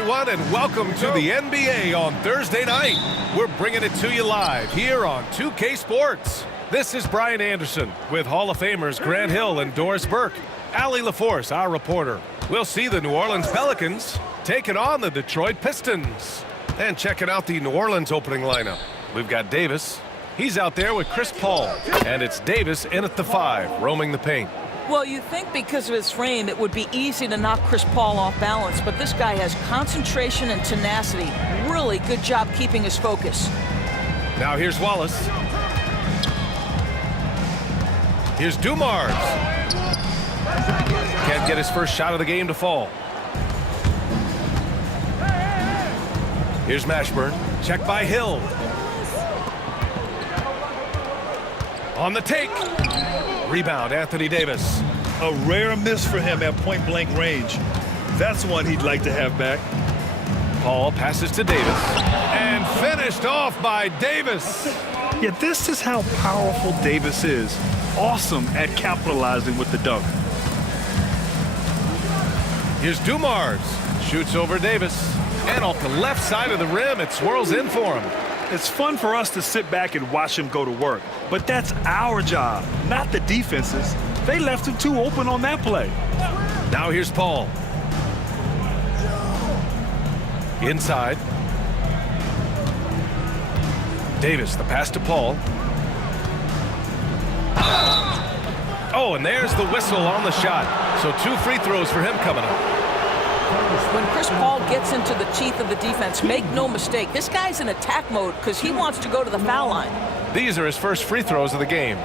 everyone, and welcome to the NBA on Thursday night. We're bringing it to you live here on 2K Sports. This is Brian Anderson with Hall of Famers Grant Hill and Doris Burke. Allie LaForce, our reporter. We'll see the New Orleans Pelicans taking on the Detroit Pistons. And checking out the New Orleans opening lineup. We've got Davis. He's out there with Chris Paul. And it's Davis in at the 5, roaming the paint. Well, you think because of his frame, it would be easy to knock Chris Paul off balance, but this guy has concentration and tenacity. Really good job keeping his focus. Now here's Wallace. Here's Dumars. Can't get his first shot of the game to fall. Here's Mashburn. Check by Hill. On the take. Rebound, Anthony Davis. A rare miss for him at point-blank range. That's one he'd like to have back. Paul passes to Davis. And finished off by Davis. Yeah, this is how powerful Davis is. Awesome at capitalizing with the dunk. Here's Dumars. Shoots over Davis. And off the left side of the rim, it swirls in for him. It's fun for us to sit back and watch him go to work. But that's our job, not the defense's. They left him too open on that play. Now here's Paul. Inside. Davis, the pass to Paul. Oh, and there's the whistle on the shot. So 2 free throws for him coming up. When Chris Paul gets into the teeth of the defense, make no mistake, this guy's in attack mode because he wants to go to the foul line. These are his first free throws of the game.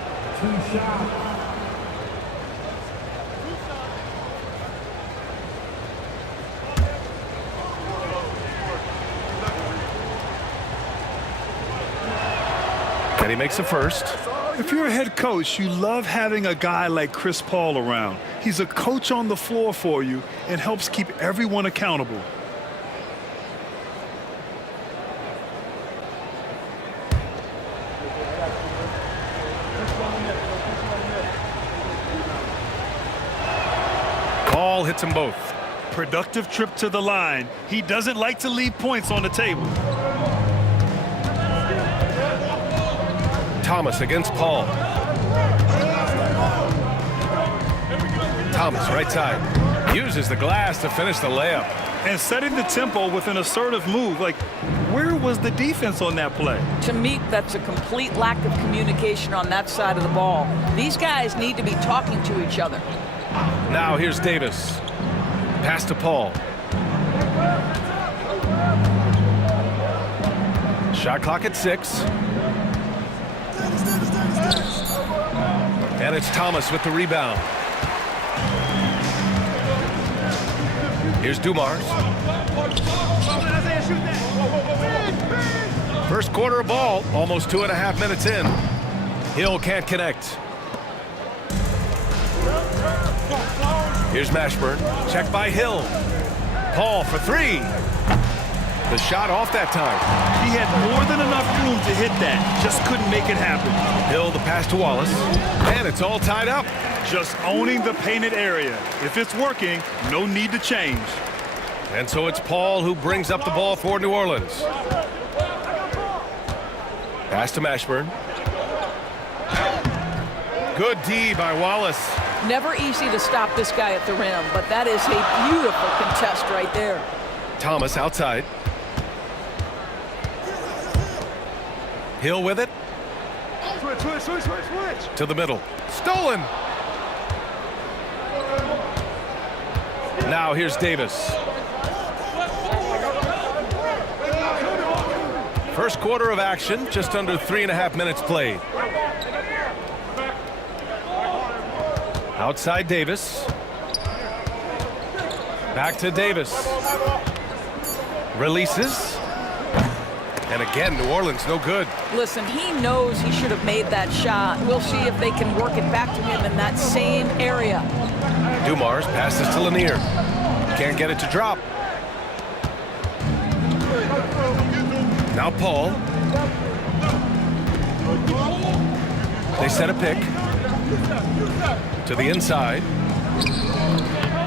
And he makes the first. If you're a head coach, you love having a guy like Chris Paul around. He's a coach on the floor for you and helps keep everyone accountable. Paul hits them both. Productive trip to the line. He doesn't like to leave points on the table. Thomas against Paul. Thomas, right side. Uses the glass to finish the layup. And setting the tempo with an assertive move. Like, where was the defense on that play? To me, that's a complete lack of communication on that side of the ball. These guys need to be talking to each other. Now here's Davis. Pass to Paul. Shot clock at 6. And it's Thomas with the rebound. Here's Dumars. First quarter of ball, almost 2.5 minutes in. Hill can't connect. Here's Mashburn. Check by Hill. Paul for 3. The shot off that time. He had more than enough room to hit that. Just couldn't make it happen. Hill the pass to Wallace. And it's all tied up. Just owning the painted area. If it's working, no need to change. And so it's Paul who brings up the ball for New Orleans. Pass to Mashburn. Good D by Wallace. Never easy to stop this guy at the rim, but that is a beautiful contest right there. Thomas outside. Hill with it. Switch. To the middle. Stolen. Now here's Davis. First quarter of action, just under 3.5 minutes played. Outside Davis. Back to Davis. Releases. And again, New Orleans no good. Listen, he knows he should have made that shot. We'll see if they can work it back to him in that same area. Dumars passes to Lanier. Can't get it to drop. Now Paul. They set a pick. To the inside.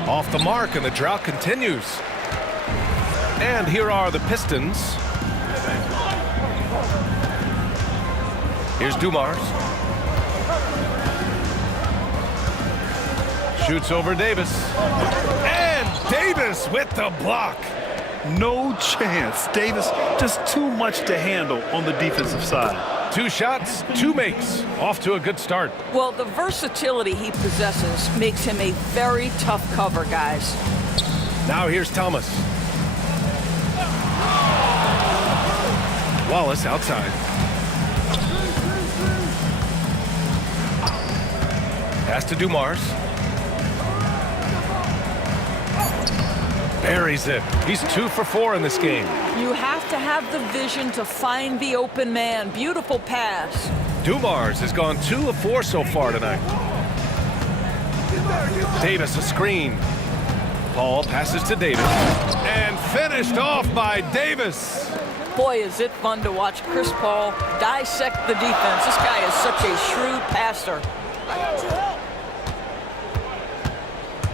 Off the mark, and the drought continues. And here are the Pistons. Here's Dumars. Shoots over Davis. And Davis with the block. No chance. Davis just too much to handle on the defensive side. 2 shots, 2 makes. Off to a good start. Well, the versatility he possesses makes him a very tough cover, guys. Now here's Thomas. Wallace outside. Pass to Dumars. Buries it. He's 2 for 4 in this game. You have to have the vision to find the open man. Beautiful pass. Dumars has gone 2 of 4 so far tonight. Davis a screen. Paul passes to Davis. And finished off by Davis. Boy, is it fun to watch Chris Paul dissect the defense. This guy is such a shrewd passer.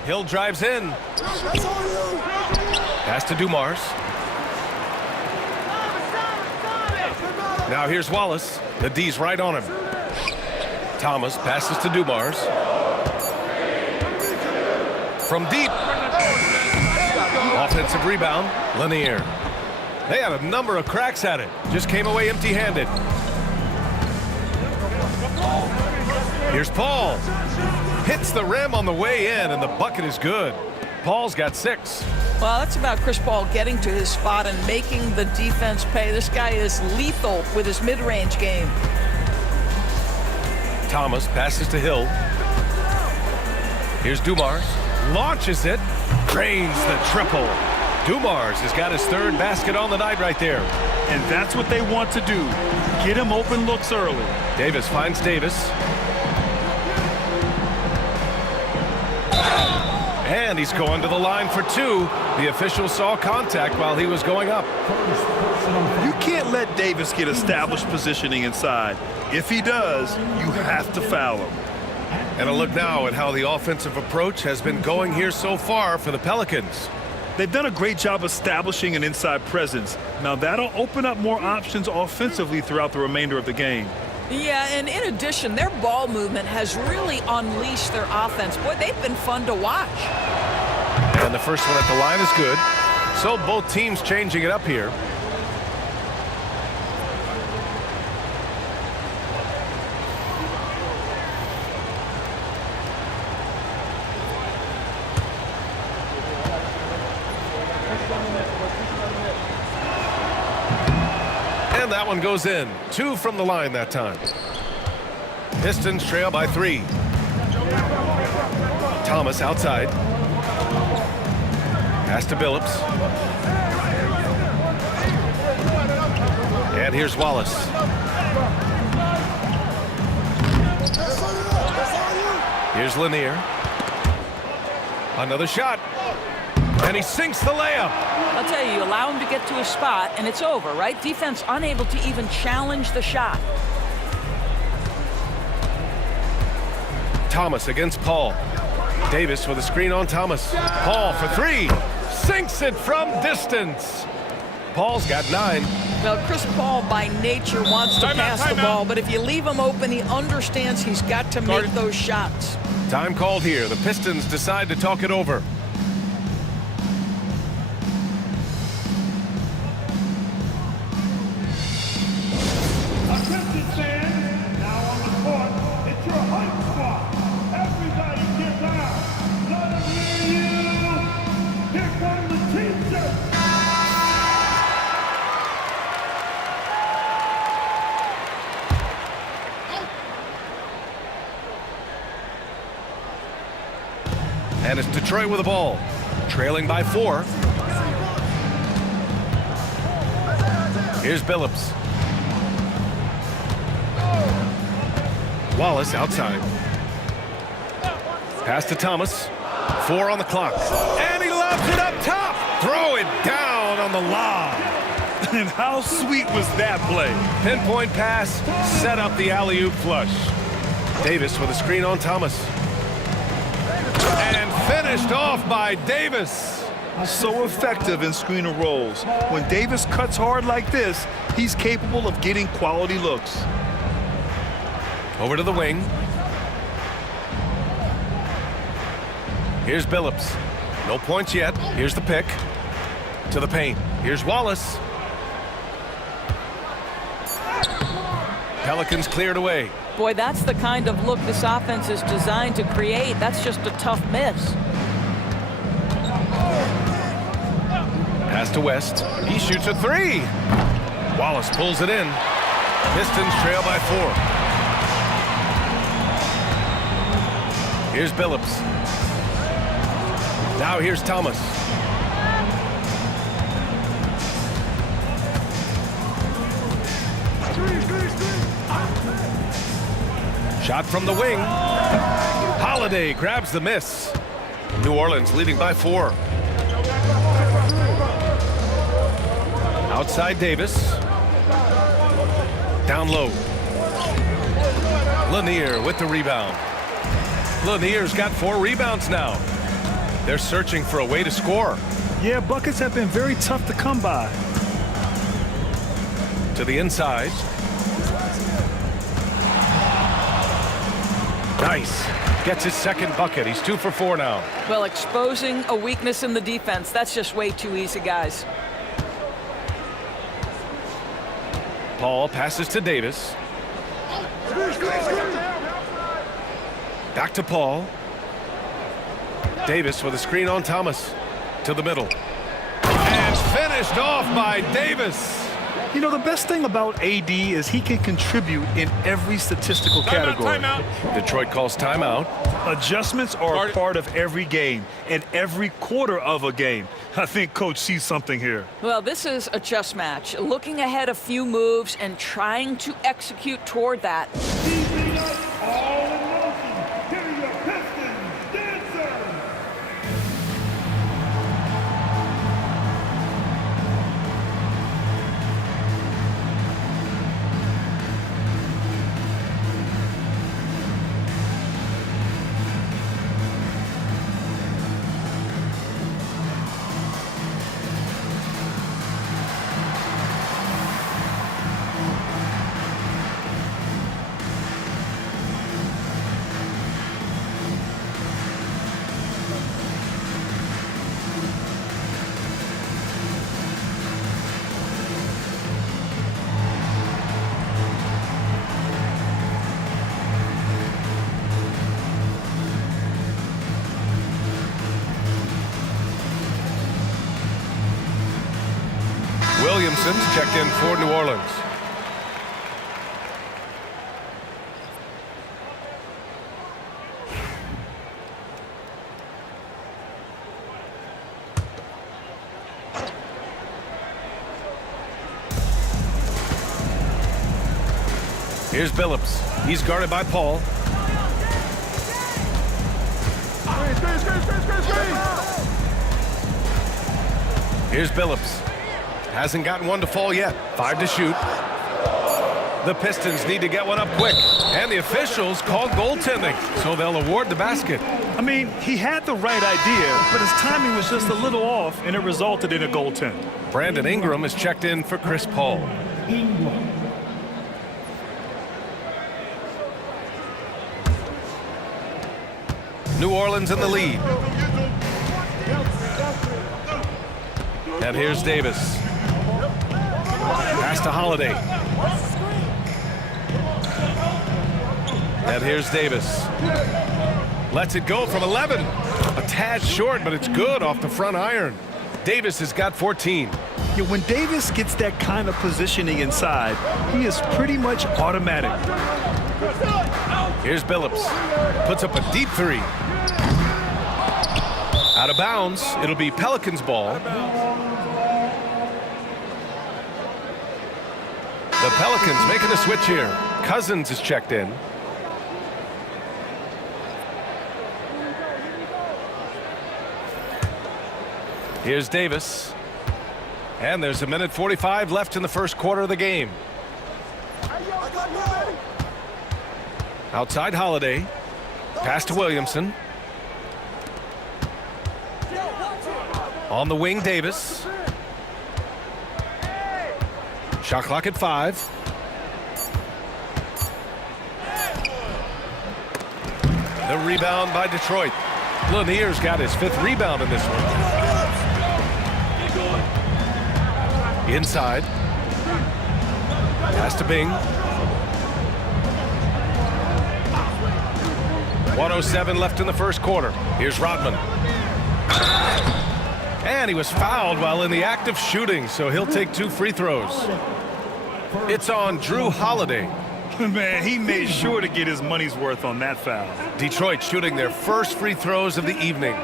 Hill drives in. Pass to Dumars. Now here's Wallace. The D's right on him. Thomas passes to Dumars. From deep. Offensive rebound. Lanier. They had a number of cracks at it. Just came away empty-handed. Here's Paul. Hits the rim on the way in, and the bucket is good. Paul's got 6. Well, that's about Chris Paul getting to his spot and making the defense pay. This guy is lethal with his mid-range game. Thomas passes to Hill. Here's Dumars. Launches it. Drains the triple. Dumars has got his 3rd basket on the night right there. And that's what they want to do. Get him open looks early. Davis finds Davis. And he's going to the line for 2. The official saw contact while he was going up. You can't let Davis get established positioning inside. If he does, you have to foul him. And a look now at how the offensive approach has been going here so far for the Pelicans. They've done a great job establishing an inside presence. Now that'll open up more options offensively throughout the remainder of the game. Yeah, and in addition, their ball movement has really unleashed their offense. Boy, they've been fun to watch. And the first one at the line is good. So both teams changing it up here. And that one goes in. 2 from the line that time. Pistons trail by 3. Thomas outside. Pass to Billups. And here's Wallace. Here's Lanier. Another shot. And he sinks the layup. I'll tell you, allow him to get to his spot, and it's over, right? Defense unable to even challenge the shot. Thomas against Paul. Davis with a screen on Thomas. Paul for 3. Sinks it from distance. Paul's got 9. Well, Chris Paul by nature wants to pass the ball, but if you leave him open, he understands he's got to make those shots. Time called here. The Pistons decide to talk it over. Attention fans, now on the court, it's your hype squad. Everybody get down. Let them hear you. Here come the teachers. And it's Detroit with the ball. Trailing by 4. Here's Billups. Wallace outside. Pass to Thomas. 4 on the clock. And he lobs it up top. Throw it down on the lob. And how sweet was that play? Pinpoint pass. Set up the alley-oop flush. Davis with a screen on Thomas. And finished off by Davis. So effective in screener rolls. When Davis cuts hard like this, he's capable of getting quality looks. Over to the wing. Here's Billups. No points yet. Here's the pick. To the paint. Here's Wallace. Pelicans cleared away. Boy, that's the kind of look this offense is designed to create. That's just a tough miss. Pass to West. He shoots a three. Wallace pulls it in. Pistons trail by 4. Here's Billups. Now here's Thomas. Shot from the wing. Holiday grabs the miss. New Orleans leading by 4. Outside Davis. Down low. Lanier with the rebound. Lanier's got 4 rebounds now. They're searching for a way to score. Yeah, buckets have been very tough to come by. To the inside. Nice. Gets his second bucket. He's 2 for 4 now. Well, exposing a weakness in the defense, that's just way too easy, guys. Paul passes to Davis. Back to Paul. Davis with a screen on Thomas. To the middle. And finished off by Davis. You know, the best thing about AD is he can contribute in every statistical category. Detroit calls timeout. Adjustments are a part of every game and every quarter of a game. I think Coach sees something here. Well, this is a chess match. Looking ahead a few moves and trying to execute toward that. Keeping us all in motion. Here are your Pistons dancers. Williamson's checked in for New Orleans. Here's Billups. He's guarded by Paul. Here's Billups. Hasn't gotten one to fall yet. 5 to shoot. The Pistons need to get one up quick. And the officials called goaltending, so they'll award the basket. I mean, he had the right idea, but his timing was just a little off, and it resulted in a goaltend. Brandon Ingram is checked in for Chris Paul. New Orleans in the lead. And here's Davis. Pass to Holiday. And here's Davis. Lets it go from 11. A tad short, but it's good off the front iron. Davis has got 14. Yeah, when Davis gets that kind of positioning inside, he is pretty much automatic. Here's Billups. Puts up a deep 3. Out of bounds. It'll be Pelicans ball. The Pelicans making a switch here. Cousins is checked in. Here's Davis. And there's 1:45 left in the first quarter of the game. Outside Holiday. Pass to Williamson. On the wing, Davis. Shot clock at 5. The rebound by Detroit. Lanier's got his 5th rebound in this one. Inside. Pass to Bing. 1:07 left in the first quarter. Here's Rodman. And he was fouled while in the act of shooting, so he'll take 2 free throws. It's on Drew Holiday. Man, he made sure to get his money's worth on that foul. Detroit shooting their first free throws of the evening.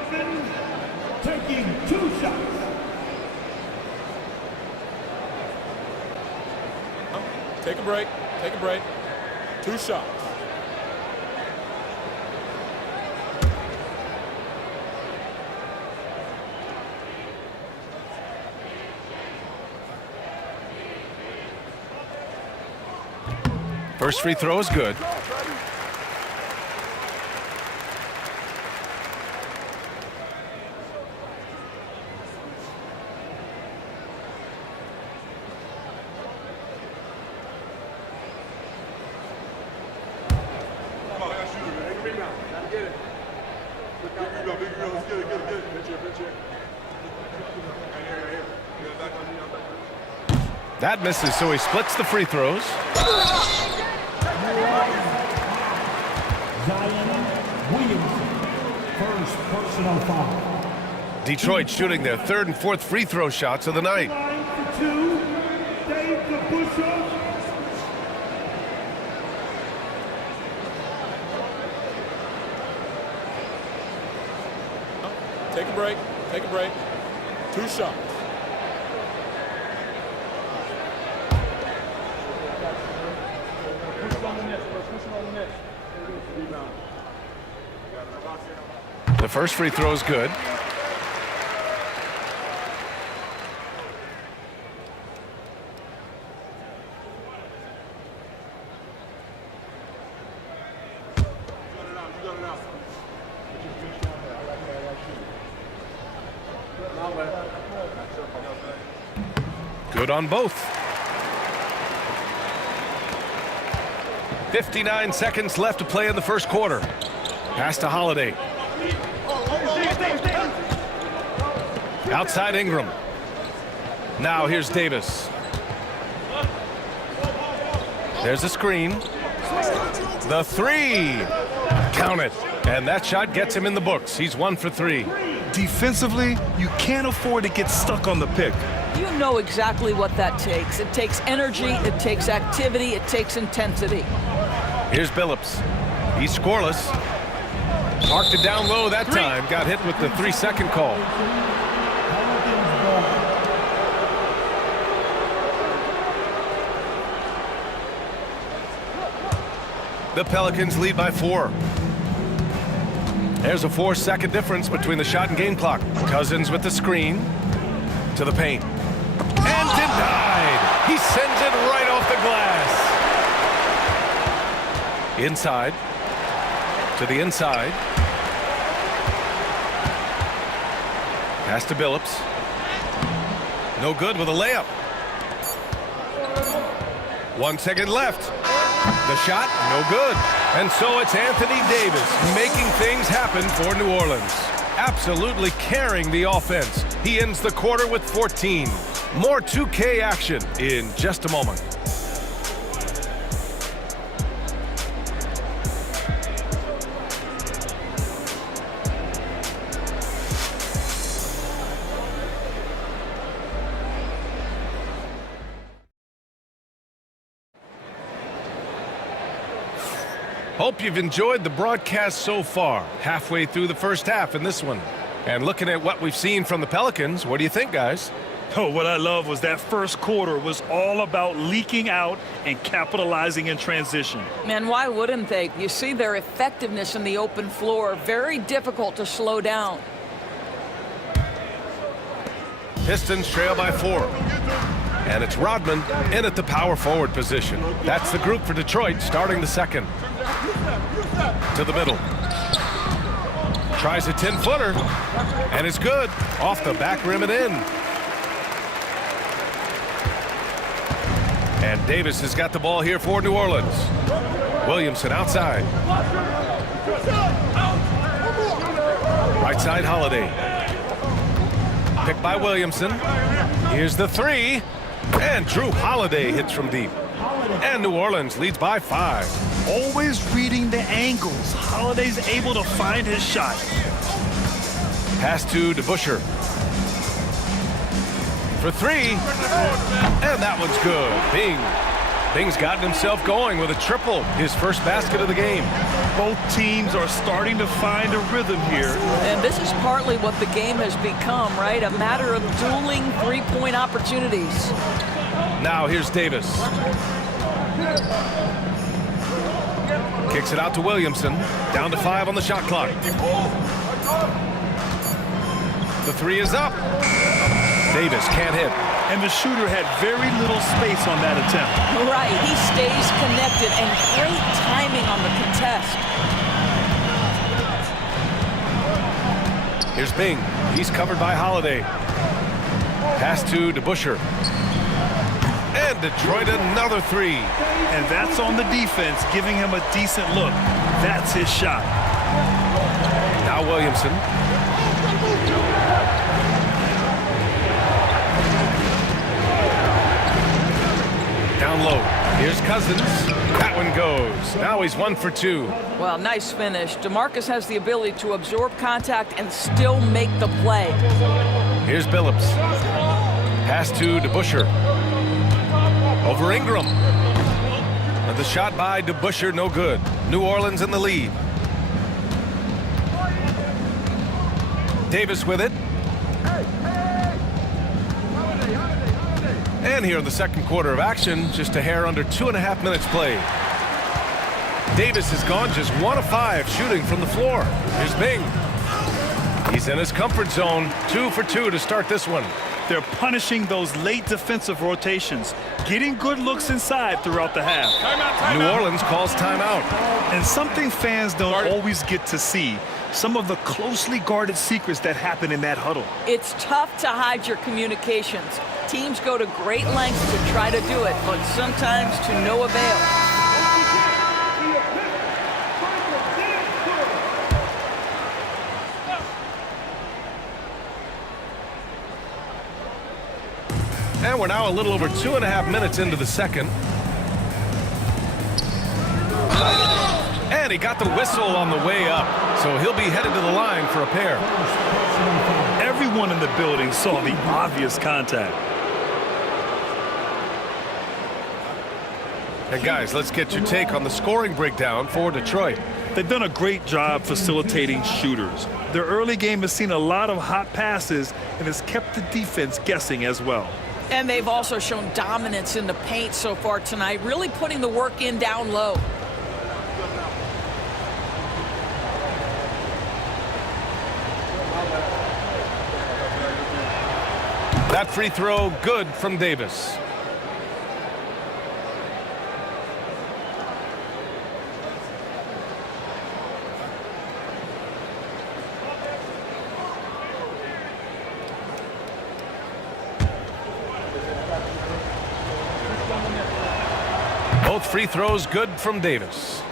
Taking 2 shots. Take a break. Take a break. 2 shots. First free throw is good. That misses, so he splits the free throws. First personal foul. Detroit shooting their 3rd and 4th free throw shots of the night. Line for 2. Dave the Busher. Take a break. Take a break. 2 shots. The first free throw is good. Good on both. 59 seconds left to play in the first quarter. Pass to Holiday. Outside Ingram. Now here's Davis. There's a screen. The 3. Count it. And that shot gets him in the books. He's 1 for 3. Defensively, you can't afford to get stuck on the pick. You know exactly what that takes. It takes energy, it takes activity, it takes intensity. Here's Billups. He's scoreless. Marked it down low that time. Got hit with the 3-second call. The Pelicans lead by 4. There's a 4-second difference between the shot and game clock. Cousins with the screen. To the paint. And denied. He sends it right off the glass. Inside. To the inside. Pass to Billups. No good with a layup. 1 second left. The shot, no good. And so it's Anthony Davis making things happen for New Orleans. Absolutely carrying the offense. He ends the quarter with 14. More 2K action in just a moment. Hope you've enjoyed the broadcast so far. Halfway through the first half in this one. And looking at what we've seen from the Pelicans, what do you think, guys? Oh, what I love was that first quarter was all about leaking out and capitalizing in transition. Man, why wouldn't they? You see their effectiveness in the open floor. Very difficult to slow down. Pistons trail by 4. And it's Rodman in at the power forward position. That's the group for Detroit starting the second. To the middle. Tries a 10-footer, and it's good. Off the back rim and in. And Davis has got the ball here for New Orleans. Williamson outside. Right side, Holiday. Picked by Williamson. Here's the three. And Drew Holiday hits from deep. And New Orleans leads by 5. Always reading the angles. Holiday's able to find his shot. Pass to DeBusschere. For 3. And that one's good. Bing's gotten himself going with a triple. His first basket of the game. Both teams are starting to find a rhythm here. And this is partly what the game has become, right? A matter of dueling three-point opportunities. Now here's Davis. Kicks it out to Williamson. Down to 5 on the shot clock. The 3 is up. Davis can't hit. And the shooter had very little space on that attempt. Right, he stays connected and great timing on the contest. Here's Bing. He's covered by Holiday. Pass to DeBusschere. And Detroit another 3. And that's on the defense, giving him a decent look. That's his shot. Now Williamson. Down low. Here's Cousins. That one goes. Now he's 1 for 2. Well, nice finish. DeMarcus has the ability to absorb contact and still make the play. Here's Billups. Pass to DeBusschere. Over Ingram. And the shot by DeBusschere, no good. New Orleans in the lead. Davis with it. And here in the second quarter of action, just a hair under 2.5 minutes played. Davis has gone just 1 of 5 shooting from the floor. Here's Bing. He's in his comfort zone. 2 for 2 to start this one. They're punishing those late defensive rotations, getting good looks inside throughout the half. New Orleans calls timeout. And something fans don't always get to see, some of the closely guarded secrets that happen in that huddle. It's tough to hide your communications. Teams go to great lengths to try to do it, but sometimes to no avail. And we're now a little over 2.5 minutes into the second. And he got the whistle on the way up, so he'll be headed to the line for a pair. Everyone in the building saw the obvious contact. And guys, let's get your take on the scoring breakdown for Detroit. They've done a great job facilitating shooters. Their early game has seen a lot of hot passes and has kept the defense guessing as well. And they've also shown dominance in the paint so far tonight, really putting the work in down low. That free throw good from Davis. Both free throws good from Davis.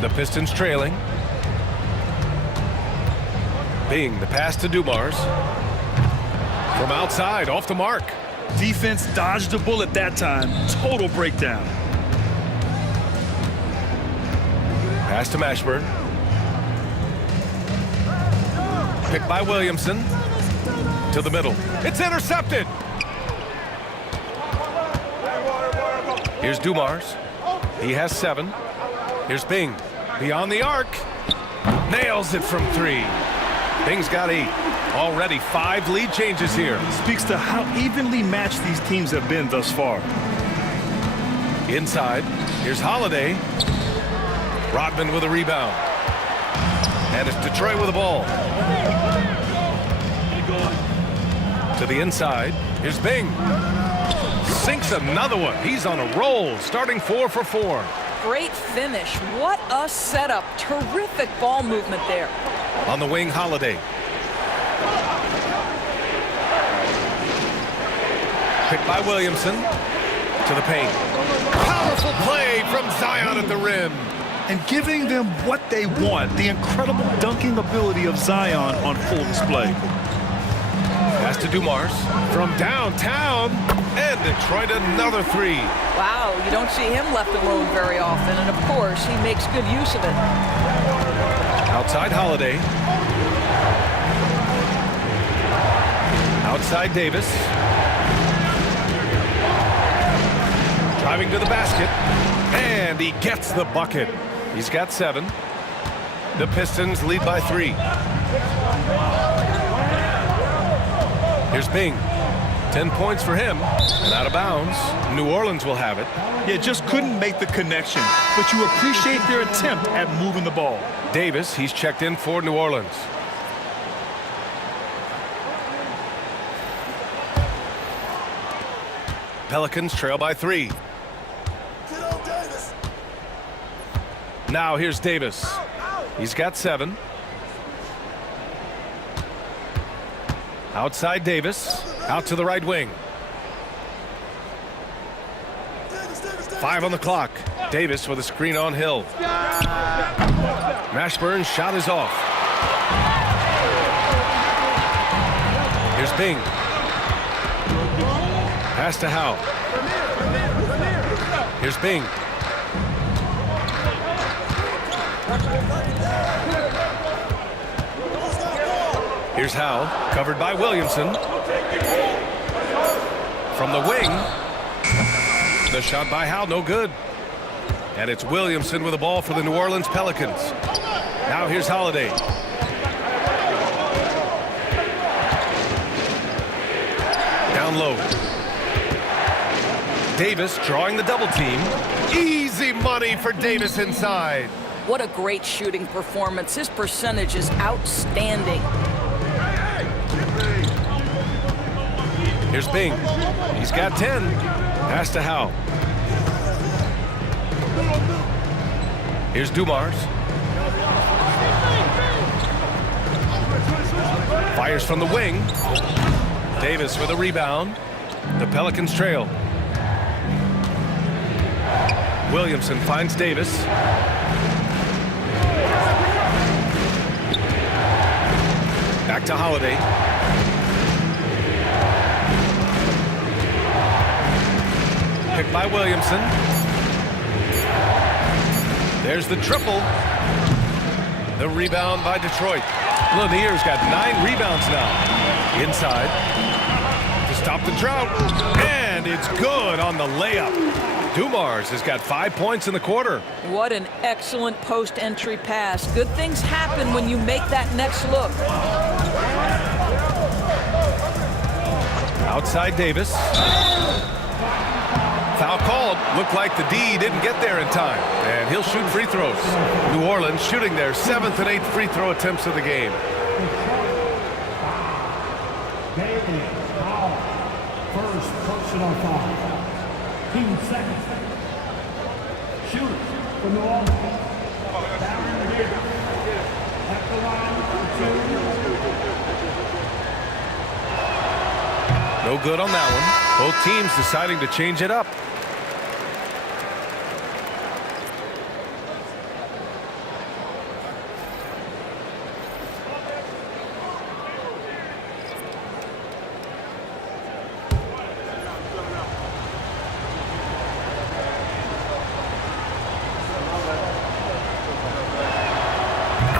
The Pistons trailing. Bing, the pass to Dumars. From outside, off the mark. Defense dodged a bullet that time. Total breakdown. Pass to Mashburn. Picked by Williamson. To the middle. It's intercepted. Here's Dumars. He has 7. Here's Bing. Beyond the arc. Nails it from 3. Bing's got 8. Already 5 lead changes here. Speaks to how evenly matched these teams have been thus far. Inside. Here's Holiday. Rodman with a rebound. And it's Detroit with the ball. To the inside. Here's Bing. Sinks another one. He's on a roll, starting 4 for 4. Great finish. What a setup. Terrific ball movement there. On the wing, Holiday. Picked by Williamson. To the paint. Powerful play from Zion at the rim. And giving them what they want, the incredible dunking ability of Zion on full display. Pass to Dumars from downtown, and Detroit another three. Wow, you don't see him left alone very often, and of course, he makes good use of it. Outside Holiday. Outside Davis. Driving to the basket, and he gets the bucket. He's got 7. The Pistons lead by 3. Here's Bing. 10 points for him, and out of bounds. New Orleans will have it. Yeah, just couldn't make the connection, but you appreciate their attempt at moving the ball. Davis, he's checked in for New Orleans. Pelicans trail by 3. Now here's Davis. He's got 7. Outside Davis. Out to the right wing. 5 on the clock. Davis with a screen on Hill. Mashburn's shot is off. Here's Bing. Pass to Howe. Here's Bing. Here's Howe, covered by Williamson. From the wing. The shot by Howe, no good. And it's Williamson with the ball for the New Orleans Pelicans. Now here's Holiday. Down low. Davis drawing the double team. Easy money for Davis inside. What a great shooting performance. His percentage is outstanding. Here's Bing. He's got 10. Pass to Howe. Here's Dumars. Fires from the wing. Davis with a rebound. The Pelicans trail. Williamson finds Davis. Back to Holiday. Picked by Williamson. There's the triple. The rebound by Detroit. Lanier's got 9 rebounds now. Inside. To stop the drought. And it's good on the layup. Dumars has got 5 points in the quarter. What an excellent post-entry pass. Good things happen when you make that next look. Outside Davis. Foul called. Looked like the D didn't get there in time. And he'll shoot free throws. New Orleans shooting their 7th and 8th free throw attempts of the game. First personal foul. Team second. Shooter for New Orleans. Down here. At the line for 2. No good on that one. Both teams deciding to change it up.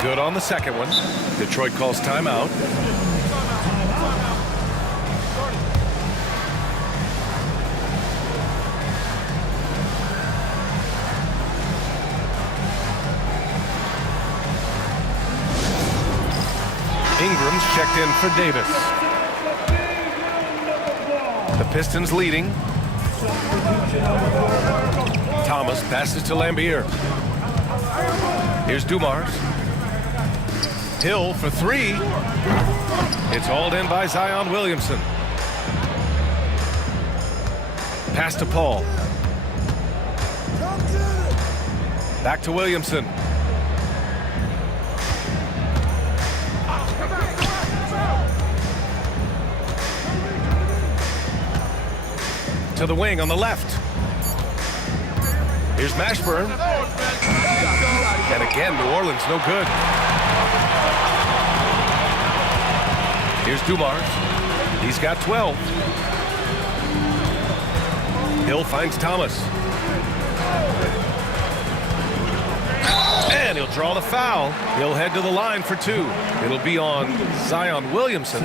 Good on the second one. Detroit calls timeout. Ingram's checked in for Davis. The Pistons leading. Thomas passes to Lambier. Here's Dumars. Hill for 3. It's hauled in by Zion Williamson. Pass to Paul. Back to Williamson. to the wing on the left. Here's Mashburn. And again, New Orleans no good. Here's Dumars. He's got 12. Hill finds Thomas. And he'll draw the foul. He'll head to the line for 2. It'll be on Zion Williamson.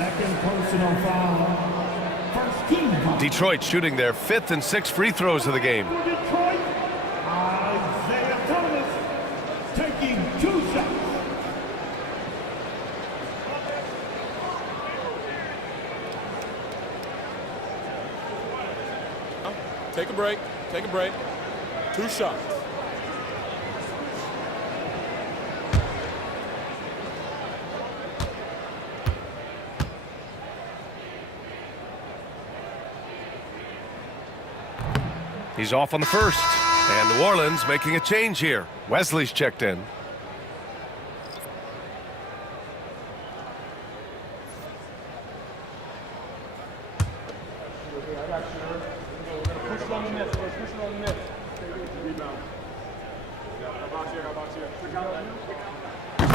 Detroit shooting their 5th and 6th free throws of the game. Detroit, Isaiah Thomas taking 2 shots. Take a break. Take a break. 2 shots. He's off on the first. And New Orleans making a change here. Wesley's checked in.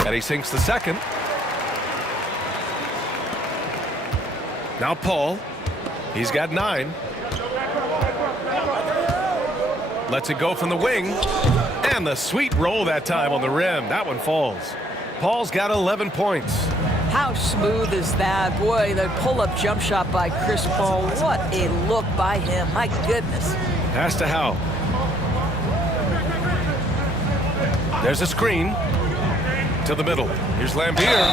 And he sinks the second. Now Paul. He's got 9. Lets it go from the wing. And the sweet roll that time on the rim. That one falls. Paul's got 11 points. How smooth is that? Boy, the pull-up jump shot by Chris Paul. What a look by him. My goodness. Pass to Howe. There's a screen. To the middle. Here's Lambier.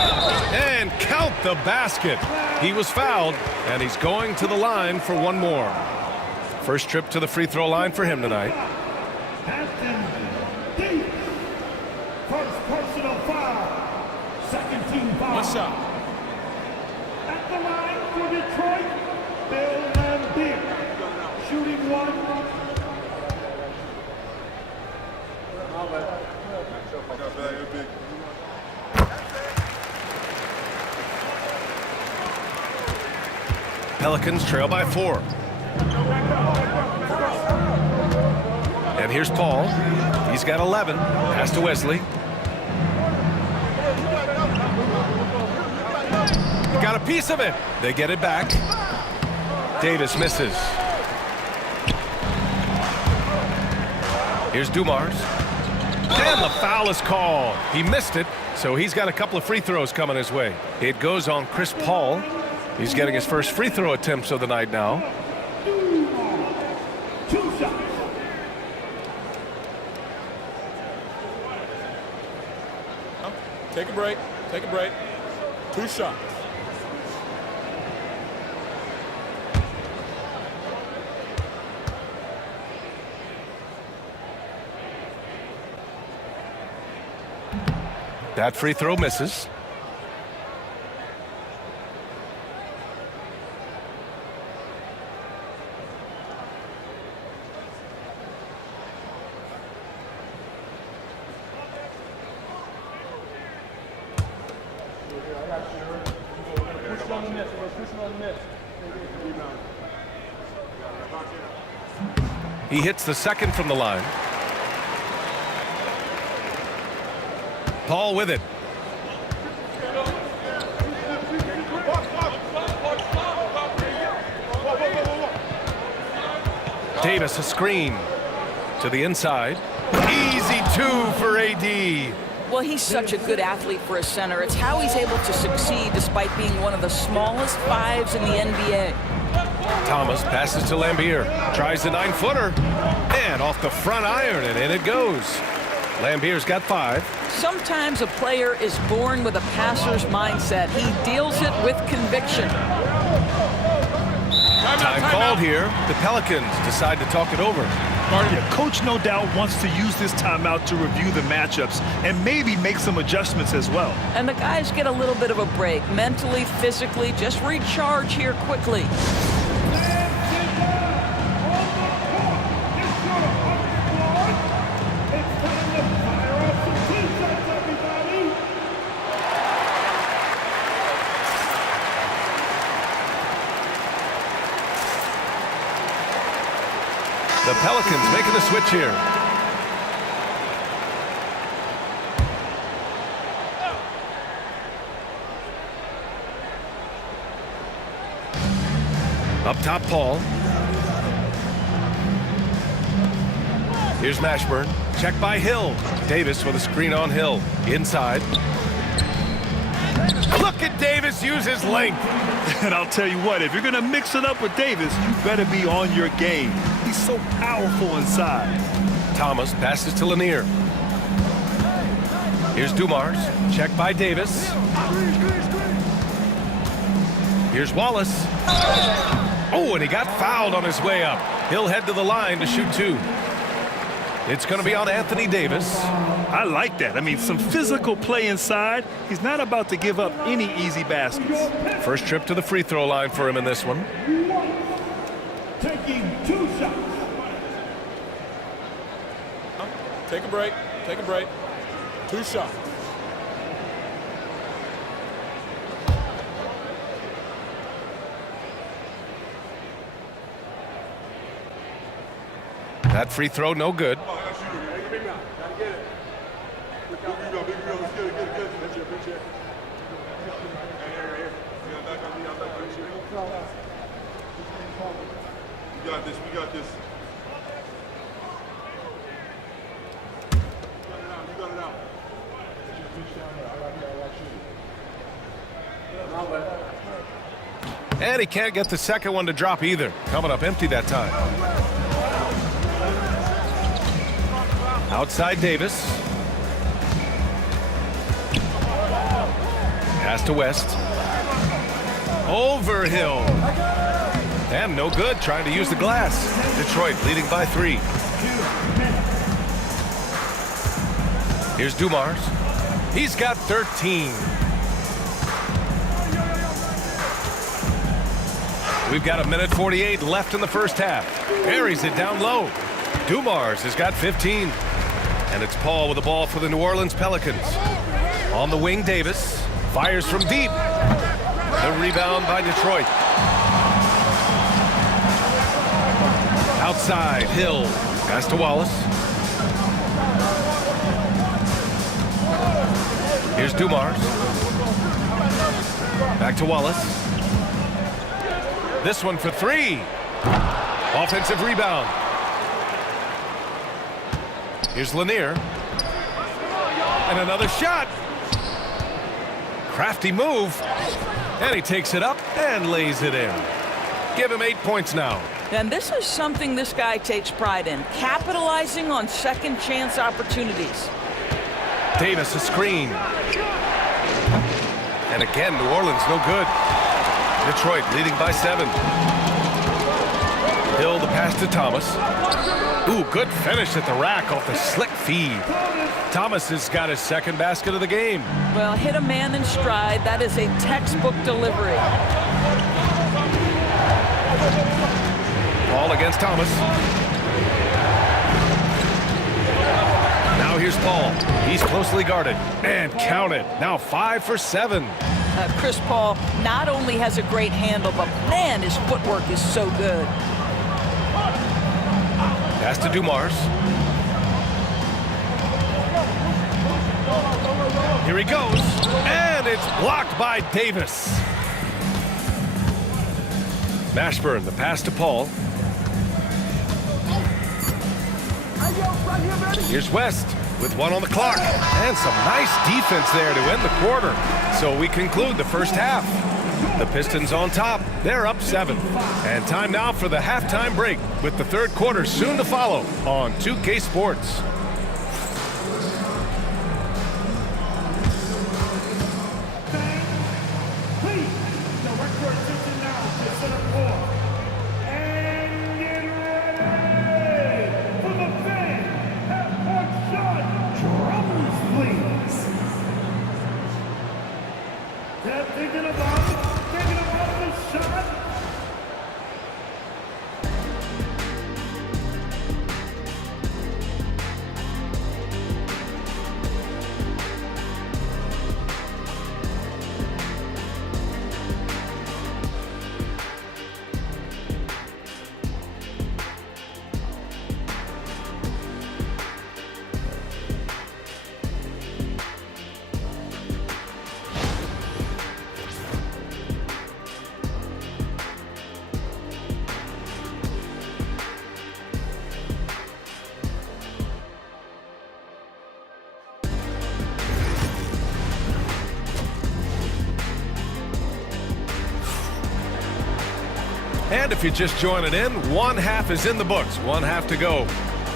And count the basket. He was fouled, and he's going to the line for 1 more. First trip to the free throw line for him tonight. First personal foul. Second team foul. 1 shot. At the line for Detroit, Bill Lambier. Shooting 1. Pelicans trail by 4. And here's Paul. He's got 11. Pass to Wesley. Got a piece of it. They get it back. Davis misses. Here's Dumars. And the foul is called. He missed it, so he's got a couple of free throws coming his way. It goes on Chris Paul. He's getting his first free throw attempts of the night now. 2 shots. Take a break. Take a break. 2 shots. That free throw misses. He hits the second from the line. Paul with it. Davis a screen to the inside. Easy 2 for AD. Well, he's such a good athlete for a center. It's how he's able to succeed despite being one of the smallest 5s in the NBA. Thomas passes to Lambier. Tries the 9-footer. And off the front iron, and in it goes. Lambier's got 5. Sometimes a player is born with a passer's mindset. He deals it with conviction. Time called here. The Pelicans decide to talk it over. Yeah, coach no doubt wants to use this timeout to review the matchups and maybe make some adjustments as well. And the guys get a little bit of a break, mentally, physically, just recharge here quickly. The Pelicans making the switch here. Up top, Paul. Here's Mashburn. Check by Hill. Davis with a screen on Hill. Inside. Look at Davis use his length. And I'll tell you what, if you're going to mix it up with Davis, you better be on your game. He's so powerful inside. Thomas passes to Lanier. Here's Dumars. Check by Davis. Here's Wallace. Oh, and he got fouled on his way up. He'll head to the line to shoot 2. It's going to be on Anthony Davis. I like that. I mean, some physical play inside. He's not about to give up any easy baskets. First trip to the free throw line for him in this one. Taking 2 shots. Take a break. Take a break. 2 shots. That free throw, no good. We got this. We got this. You got it out. And he can't get the second one to drop either. Coming up empty that time. Outside Davis. Pass to West. Over Hill. And no good, trying to use the glass. Detroit leading by 3. Here's Dumars. He's got 13. We've got 1:48 left in the first half. Buries it down low. Dumars has got 15. And it's Paul with the ball for the New Orleans Pelicans. On the wing, Davis fires from deep. The rebound by Detroit. Outside, Hill. Pass to Wallace. Here's Dumars. Back to Wallace. This one for 3. Offensive rebound. Here's Lanier. And another shot. Crafty move. And he takes it up and lays it in. Give him 8 points now. And this is something this guy takes pride in, capitalizing on second chance opportunities. Davis a screen. And again, New Orleans no good. Detroit leading by 7. Hill the pass to Thomas. Ooh, good finish at the rack off the slick feed. Thomas has got his second basket of the game. Well, hit a man in stride. That is a textbook delivery. Paul against Thomas. Now here's Paul. He's closely guarded. And counted. Now 5 for 7. Chris Paul not only has a great handle, but man, his footwork is so good. Pass to Dumars. Here he goes. And it's blocked by Davis. Mashburn, the pass to Paul. Here's West with 1 on the clock. And some nice defense there to end the quarter. So we conclude the first half. The Pistons on top. They're up 7. And time now for the halftime break with the third quarter soon to follow on 2K Sports. Please, direct your attention now to center court. And get ready for the fan half-court shot. Drums, please. They're thinking about the shot. And if you're just joining in, one half is in the books, one half to go.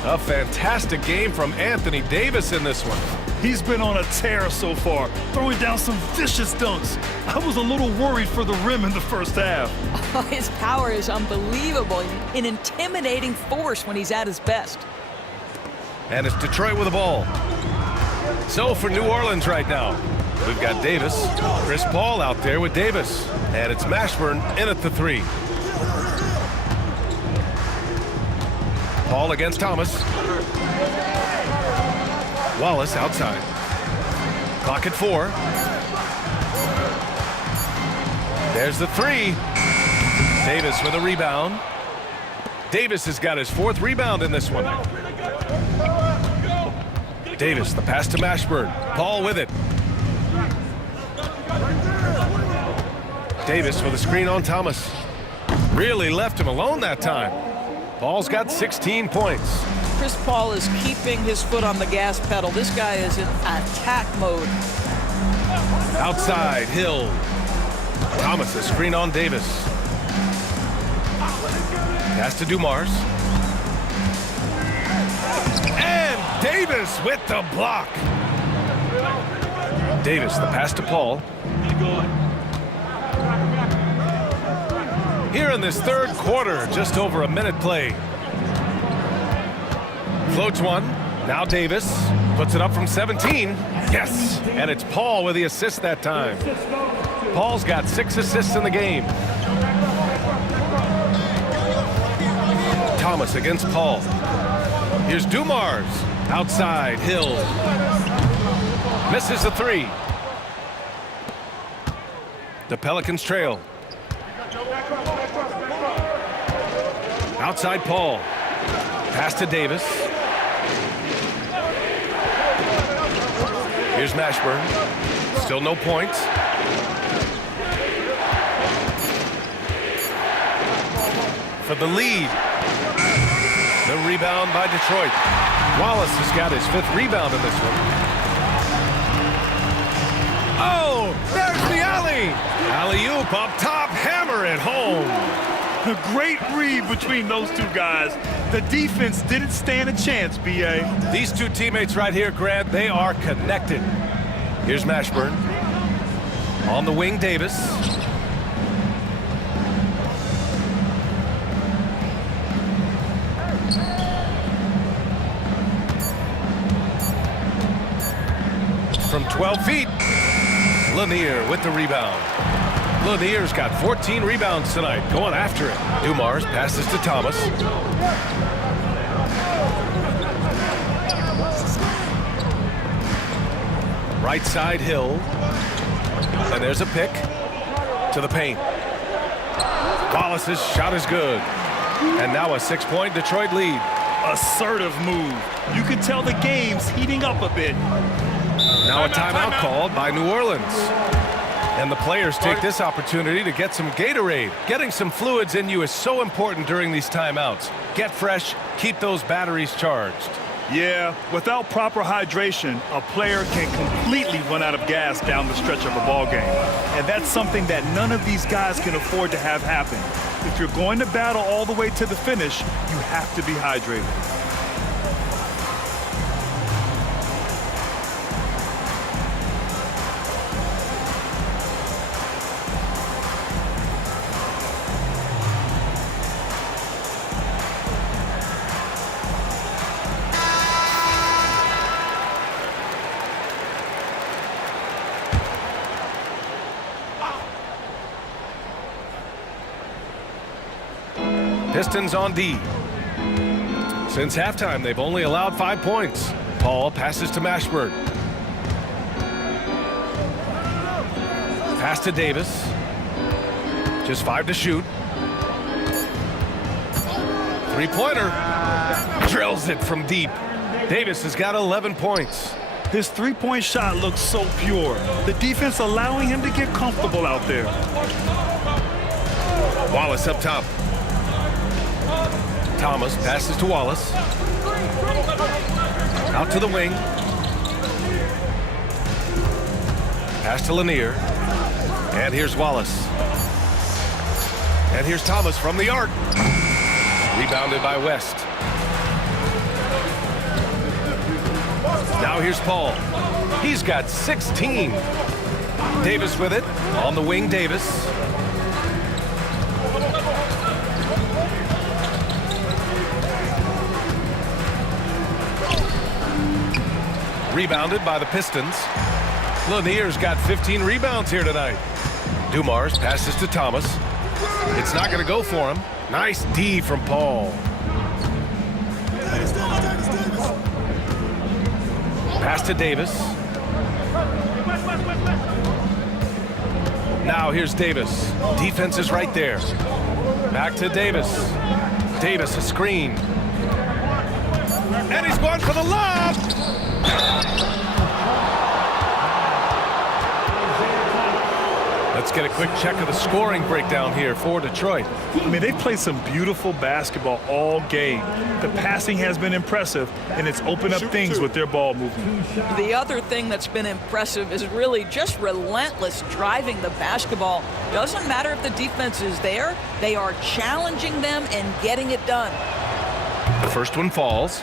A fantastic game from Anthony Davis in this one. He's been on a tear so far, throwing down some vicious dunks. I was a little worried for the rim in the first half. His power is unbelievable, an intimidating force when he's at his best. And it's Detroit with the ball. So for New Orleans right now, we've got Davis, Chris Paul out there with Davis. And it's Mashburn in at the 3. Paul against Thomas. Wallace outside. Clock at 4. There's the 3. Davis with a rebound. Davis has got his 4th rebound in this one. Davis, the pass to Mashburn. Paul with it. Davis with a screen on Thomas. Really left him alone that time. Paul's got 16 points. Chris Paul is keeping his foot on the gas pedal. This guy is in attack mode. Outside, Hill. Thomas, a screen on Davis. Pass to Dumars. And Davis with the block. Davis, the pass to Paul. Here in this 3rd quarter, just over a minute play. Floats one. Now Davis puts it up from 17. Yes, and it's Paul with the assist that time. Paul's got 6 assists in the game. Thomas against Paul. Here's Dumars. Outside, Hill. Misses the 3. The Pelicans trail. Outside Paul. Pass to Davis. Here's Mashburn. Still no points. For the lead. The rebound by Detroit. Wallace has got his 5th rebound in this one. Oh, there's the alley. Alley-oop up top, hammer it home. A great read between those two guys. The defense didn't stand a chance, B.A. These two teammates right here, Grant, they are connected. Here's Mashburn. On the wing, Davis. From 12 feet, Lanier with the rebound. Lanier's got 14 rebounds tonight, going after it. Dumars passes to Thomas. Right side, Hill. And there's a pick to the paint. Wallace's shot is good. And now a 6-point Detroit lead. Assertive move. You can tell the game's heating up a bit. Now a timeout called by New Orleans. And the players take this opportunity to get some Gatorade. Getting some fluids in you is so important during these timeouts. Get fresh, keep those batteries charged. Yeah, without proper hydration, a player can completely run out of gas down the stretch of a ball game. And that's something that none of these guys can afford to have happen. If you're going to battle all the way to the finish, you have to be hydrated. Pistons on D. Since halftime, they've only allowed 5 points. Paul passes to Mashburn. Pass to Davis. Just 5 to shoot. 3-pointer. Drills it from deep. Davis has got 11 points. His three-point shot looks so pure. The defense allowing him to get comfortable out there. Wallace up top. Thomas passes to Wallace. Out to the wing. Pass to Lanier. And here's Wallace. And here's Thomas from the arc. Rebounded by West. Now here's Paul. He's got 16. Davis with it. On the wing, Davis. Rebounded by the Pistons. Lanier's got 15 rebounds here tonight. Dumars passes to Thomas. It's not going to go for him. Nice D from Paul. Pass to Davis. Now here's Davis. Defense is right there. Back to Davis. Davis, a screen. And he's going for the lob. Let's get a quick check of the scoring breakdown here for Detroit. I mean, they've played some beautiful basketball all game. The passing has been impressive, and it's opened up things with their ball movement. The other thing that's been impressive is really just relentless driving the basketball. Doesn't matter if the defense is there, they are challenging them and getting it done. The first one falls.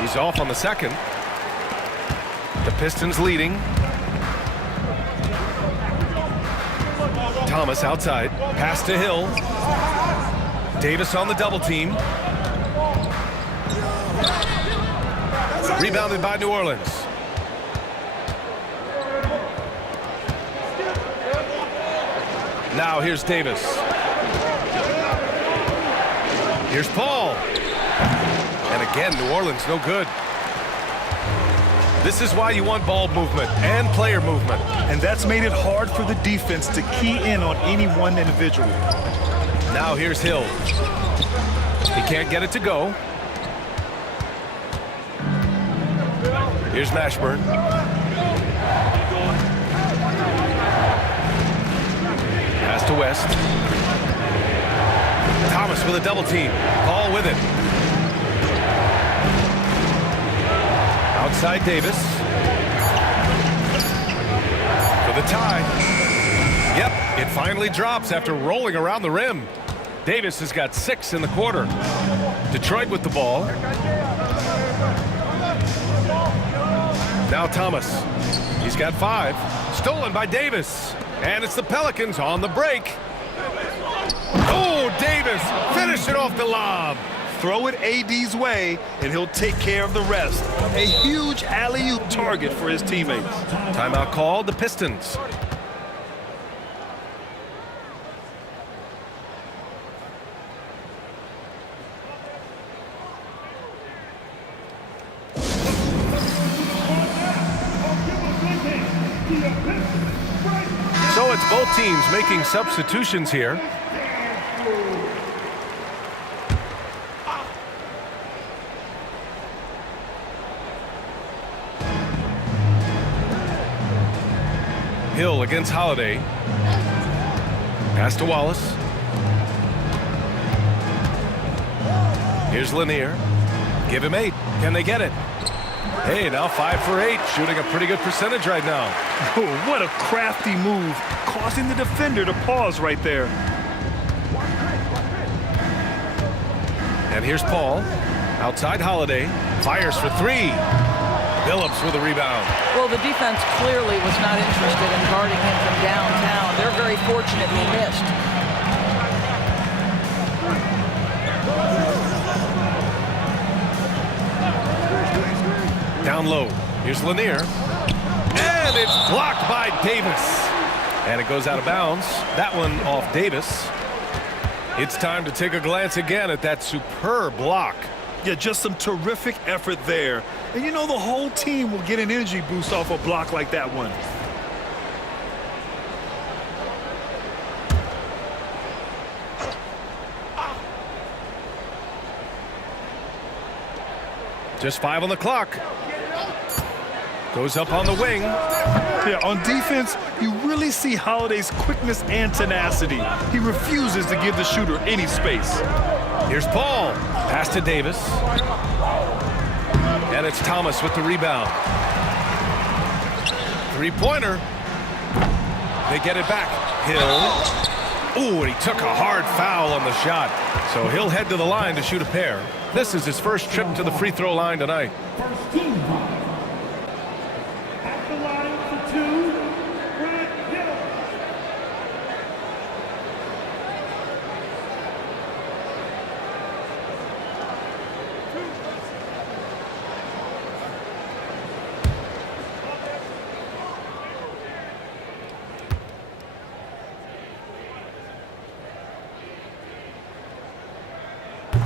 He's off on the second. The Pistons leading. Thomas outside. Pass to Hill. Davis on the double team. Rebounded by New Orleans. Now here's Davis. Here's Paul. And again, New Orleans no good. This is why you want ball movement and player movement. And that's made it hard for the defense to key in on any one individual. Now here's Hill. He can't get it to go. Here's Mashburn. Pass to West. Thomas with a double team. Paul with it. Outside Davis. For the tie. Yep, it finally drops after rolling around the rim. Davis has got 6 in the quarter. Detroit with the ball. Now Thomas. He's got 5. Stolen by Davis. And it's the Pelicans on the break. Oh, Davis finishing off the lob. Throw it AD's way, and he'll take care of the rest. A huge alley-oop target for his teammates. Timeout called, the Pistons. So it's both teams making substitutions here. Hill against Holiday. Pass to Wallace. Here's Lanier. Give him 8. Can they get it? Hey, now 5 for 8. Shooting a pretty good percentage right now. Oh, what a crafty move, causing the defender to pause right there. And here's Paul. Outside Holiday. Fires for 3. Phillips with a rebound. Well, the defense clearly was not interested in guarding him from downtown. They're very fortunate he missed. Down low. Here's Lanier. And it's blocked by Davis. And it goes out of bounds. That one off Davis. It's time to take a glance again at that superb block. Yeah, just some terrific effort there. And you know the whole team will get an energy boost off a block like that one. Just 5 on the clock. Goes up on the wing. Yeah, on defense, you really see Holiday's quickness and tenacity. He refuses to give the shooter any space. Here's Paul. Pass to Davis. And it's Thomas with the rebound. Three-pointer. They get it back. Hill. Ooh, and he took a hard foul on the shot. So he'll head to the line to shoot a pair. This is his first trip to the free throw line tonight. First team foul. At the line for two, Grant Hill.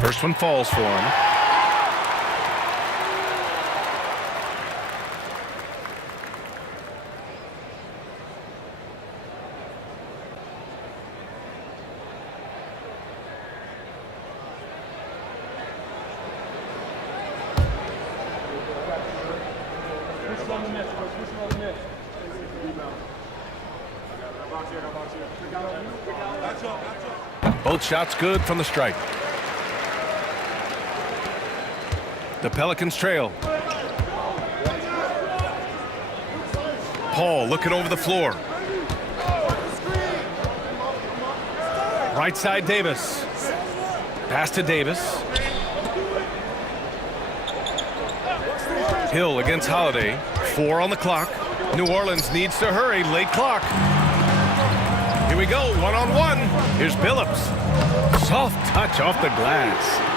First one falls for him. Both shots good from the stripe. The Pelicans trail. Paul looking over the floor. Right side Davis. Pass to Davis. Hill against Holiday. 4 on the clock. New Orleans needs to hurry. Late clock. Here we go. 1-on-1. Here's Billups. Soft touch off the glass.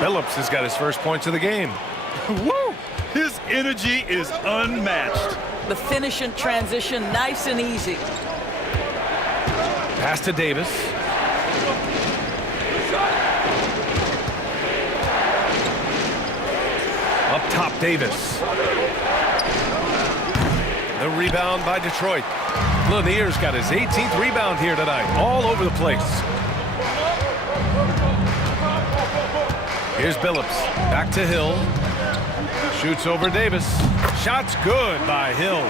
Billups has got his first points of the game. Woo! His energy is unmatched. The finish in transition, nice and easy. Pass to Davis. Up top, Davis. The rebound by Detroit. Lanier's got his 18th rebound here tonight. All over the place. Here's Billups. Back to Hill. Shoots over Davis. Shot's good by Hill.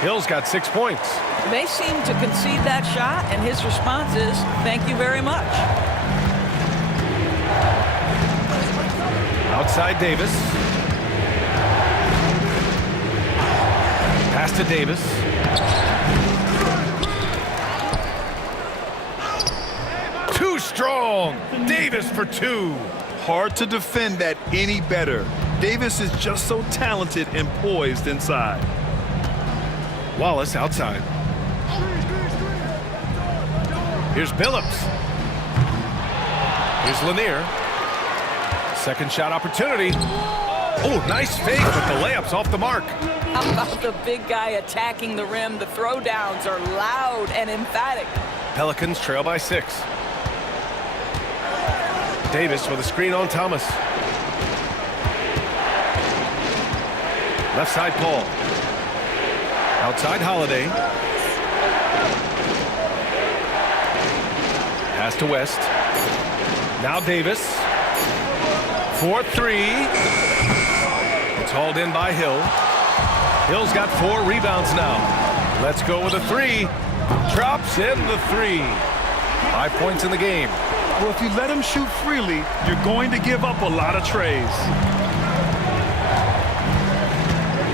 Hill's got 6 points. They seem to concede that shot, and his response is, thank you very much. Outside Davis. Pass to Davis. Too strong. Davis for 2. Hard to defend that any better. Davis is just so talented and poised inside. Wallace outside. Here's Billups. Here's Lanier. Second shot opportunity. Oh, nice fake, but the layup's off the mark. How about the big guy attacking the rim? The throwdowns are loud and emphatic. Pelicans trail by 6. Davis with a screen on Thomas. Left side Paul. Outside Holiday. Pass to West. Now Davis. 4-3. It's hauled in by Hill. Hill's got 4 rebounds now. Let's go with a 3. Drops in the 3. 5 points in the game. Well, if you let him shoot freely, you're going to give up a lot of trays.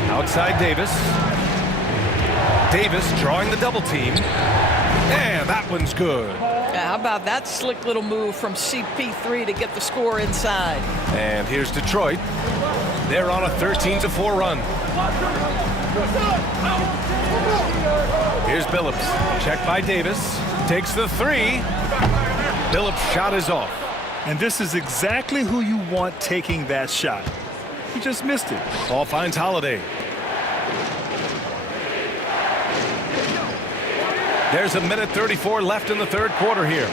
Outside Davis. Davis drawing the double team. And that one's good. How about that slick little move from CP3 to get the score inside? And here's Detroit. They're on a 13-4 run. Here's Billups. Check by Davis. Takes the 3. Billups' shot is off. And this is exactly who you want taking that shot. He just missed it. Ball finds Holiday. There's a minute 34 left in the third quarter here.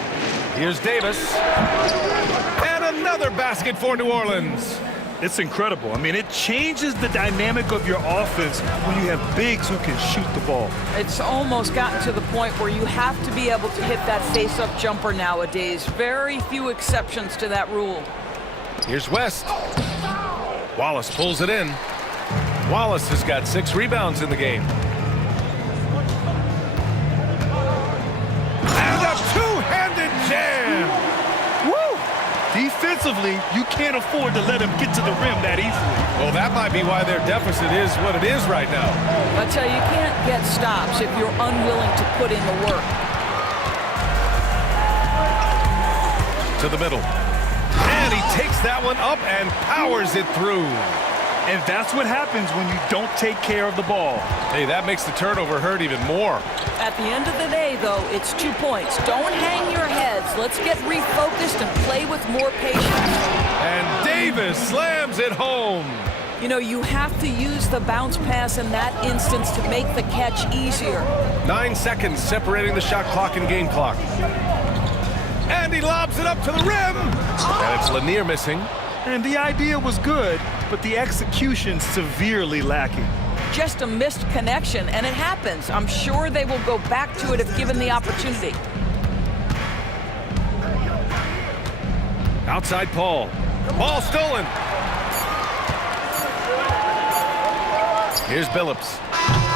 Here's Davis. And another basket for New Orleans. It's incredible. I mean, it changes the dynamic of your offense when you have bigs who can shoot the ball. It's almost gotten to the point where you have to be able to hit that face-up jumper nowadays. Very few exceptions to that rule. Here's West. Wallace pulls it in. Wallace has got 6 rebounds in the game. And a two-handed jam. Woo! Defensively, you can't afford to let him get to the rim that easily. Well, that might be why their deficit is what it is right now. I tell you, you can't get stops if you're unwilling to put in the work. To the middle. And he takes that one up and powers it through. And that's what happens when you don't take care of the ball. Hey, that makes the turnover hurt even more. At the end of the day, though, it's 2 points. Don't hang your heads. Let's get refocused and play with more patience. And Davis slams it home. You know, you have to use the bounce pass in that instance to make the catch easier. 9 seconds separating the shot clock and game clock. And he lobs it up to the rim. And it's Lanier missing. And the idea was good, but the execution severely lacking. Just a missed connection, and it happens. I'm sure they will go back to it if given the opportunity. Outside Paul. Ball stolen. Here's Billups.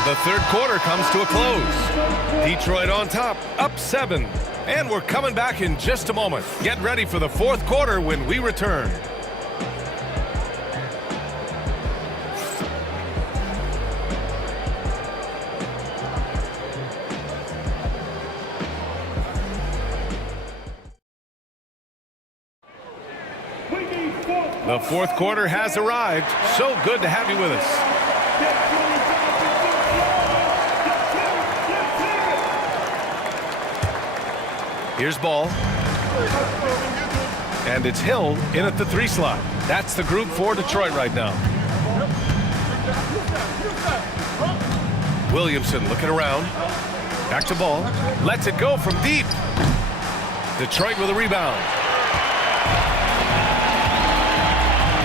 The third quarter comes to a close. Detroit on top, up 7. And we're coming back in just a moment. Get ready for the fourth quarter when we return. The fourth quarter has arrived. So good to have you with us. Here's Ball. And it's Hill in at the 3 slot. That's the group for Detroit right now. Williamson looking around. Back to Ball. Lets it go from deep. Detroit with a rebound.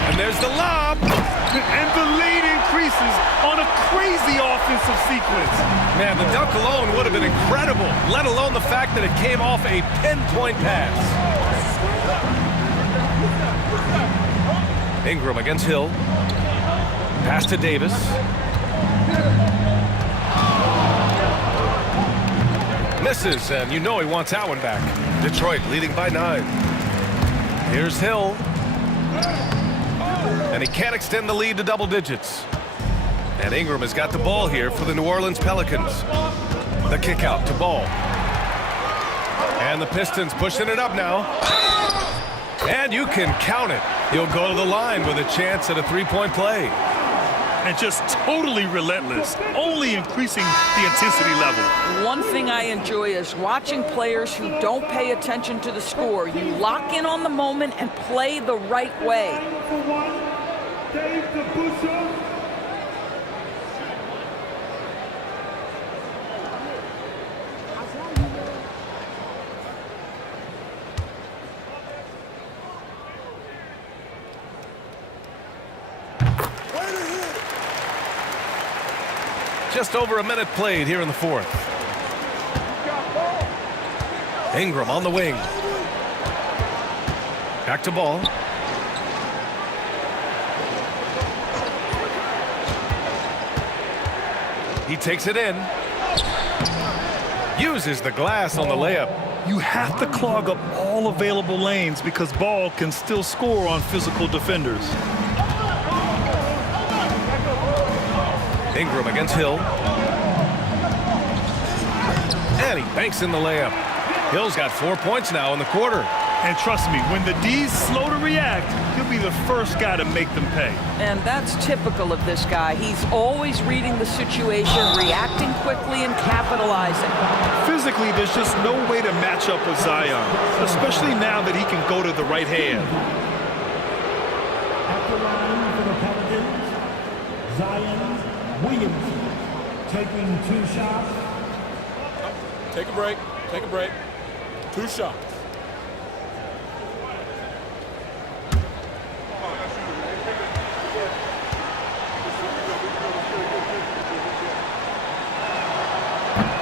And there's the lob. And the lead increases on a crazy offensive sequence. Man, the dunk alone would have been incredible, let alone the fact that it came off a pinpoint pass. Ingram against Hill. Pass to Davis. Misses, and you know he wants that one back. Detroit leading by 9. Here's Hill. And he can't extend the lead to double digits. And Ingram has got the ball here for the New Orleans Pelicans. The kick out to Ball. And the Pistons pushing it up now. And you can count it. He'll go to the line with a chance at a 3-point play. And just totally relentless, only increasing the intensity level. One thing I enjoy is watching players who don't pay attention to the score. You lock in on the moment and play the right way. Just over a minute played here in the fourth. Ingram on the wing. Back to Ball. He takes it in. Uses the glass on the layup. You have to clog up all available lanes because Ball can still score on physical defenders. Ingram against Hill. And he banks in the layup. Hill's got 4 points now in the quarter. And trust me, when the D's slow to react, he'll be the first guy to make them pay. And that's typical of this guy. He's always reading the situation, reacting quickly and capitalizing. Physically, there's just no way to match up with Zion, especially now that he can go to the right hand. At the line for the Pelicans, Zion Williamson taking 2 shots. Take a break. Take a break. 2 shots.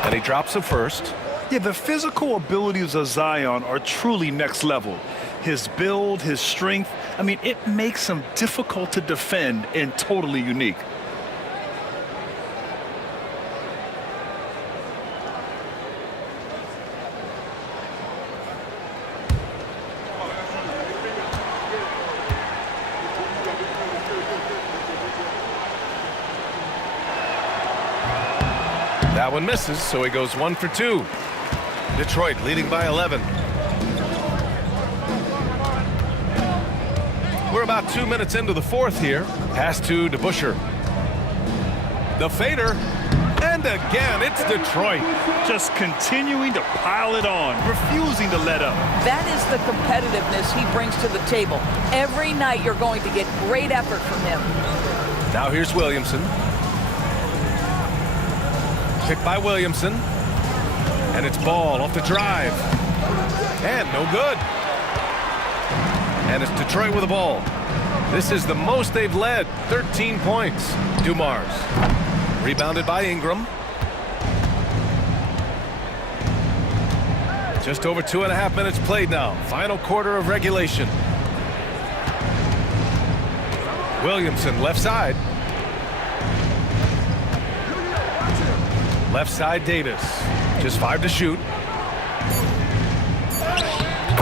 And he drops it first. Yeah, the physical abilities of Zion are truly next level. His build, his strength, I mean, it makes him difficult to defend and totally unique. That one misses, so he goes 1 for 2. Detroit leading by 11. We're about 2 minutes into the fourth here. Pass to DeBusschere. The fader. And again, it's Detroit. Just continuing to pile it on, refusing to let up. That is the competitiveness he brings to the table. Every night you're going to get great effort from him. Now here's Williamson. Picked by Williamson. And it's Ball off the drive. And no good. And it's Detroit with the ball. This is the most they've led, 13 points. Dumars. Rebounded by Ingram. Just over 2.5 minutes played now. Final quarter of regulation. Williamson left side. Left side Davis. Just 5 to shoot.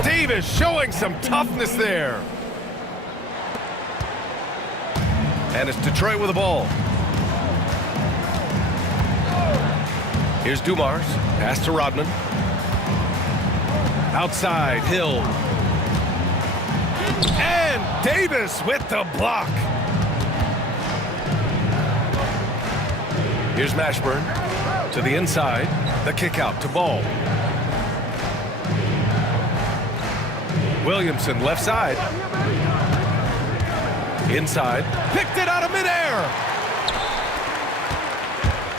Davis showing some toughness there. And it's Detroit with the ball. Here's Dumars. Pass to Rodman. Outside, Hill. And Davis with the block. Here's Mashburn. To the inside. The kick out to Ball. Williamson left side. Inside. Picked it out of midair.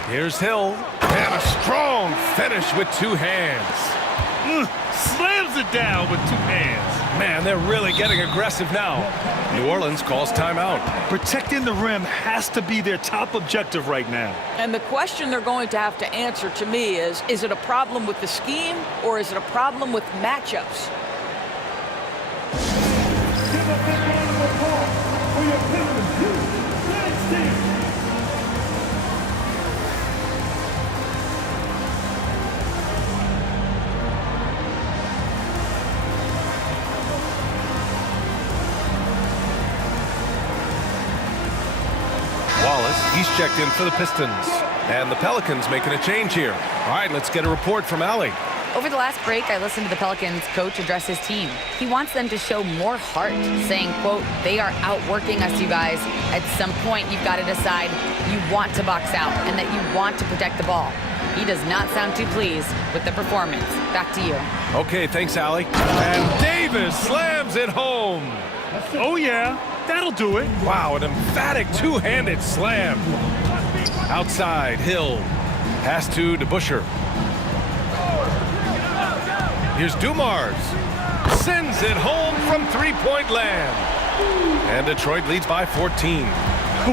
Here's Hill. And a strong finish with 2 hands. Slams it down with 2 hands. Man, they're really getting aggressive now. New Orleans calls timeout. Protecting the rim has to be their top objective right now. And the question they're going to have to answer to me is it a problem with the scheme or is it a problem with matchups? Give a big round of applause for your Pistons. Next team. Wallace, he's checked in for the Pistons. And the Pelicans making a change here. All right, let's get a report from Allie. Over the last break, I listened to the Pelicans coach address his team. He wants them to show more heart, saying, quote, "They are outworking us, you guys. At some point, you've got to decide you want to box out and that you want to protect the ball." He does not sound too pleased with the performance. Back to you. Okay, thanks, Allie. And Davis slams it home. Oh, yeah. That'll do it. Wow, an emphatic 2-handed slam. Outside, Hill. Pass to DeBusschere. Here's Dumars. Sends it home from 3-point land. And Detroit leads by 14.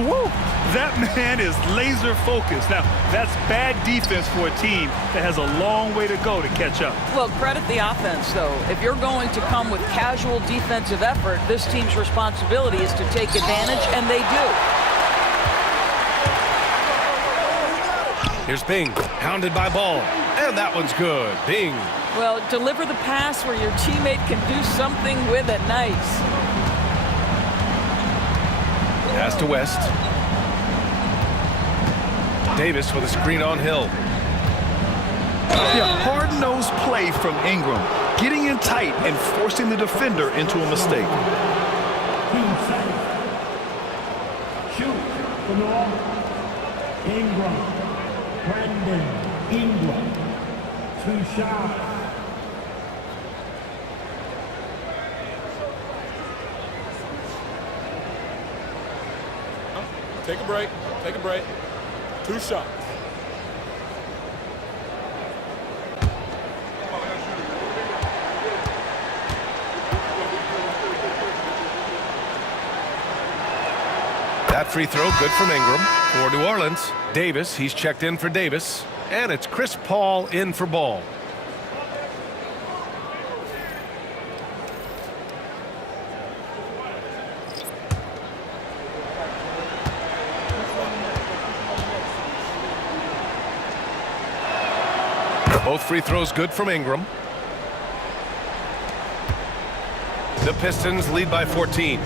Woo! That man is laser focused. Now, that's bad defense for a team that has a long way to go to catch up. Well, credit the offense, though. If you're going to come with casual defensive effort, this team's responsibility is to take advantage, and they do. Here's Bing, pounded by Ball. And that one's good. Bing. Well, deliver the pass where your teammate can do something with it. Nice. Pass to West. Davis with a screen on Hill. Yeah, hard-nosed play from Ingram, getting in tight and forcing the defender into a mistake. 2 seconds. Shoot for New Orleans. Ingram. Brandon Ingram. 2 shots. Take a break. Take a break. 2 shots. That free throw good from Ingram. For New Orleans, Davis, he's checked in for Davis. And it's Chris Paul in for Ball. Both free throws good from Ingram. The Pistons lead by 14.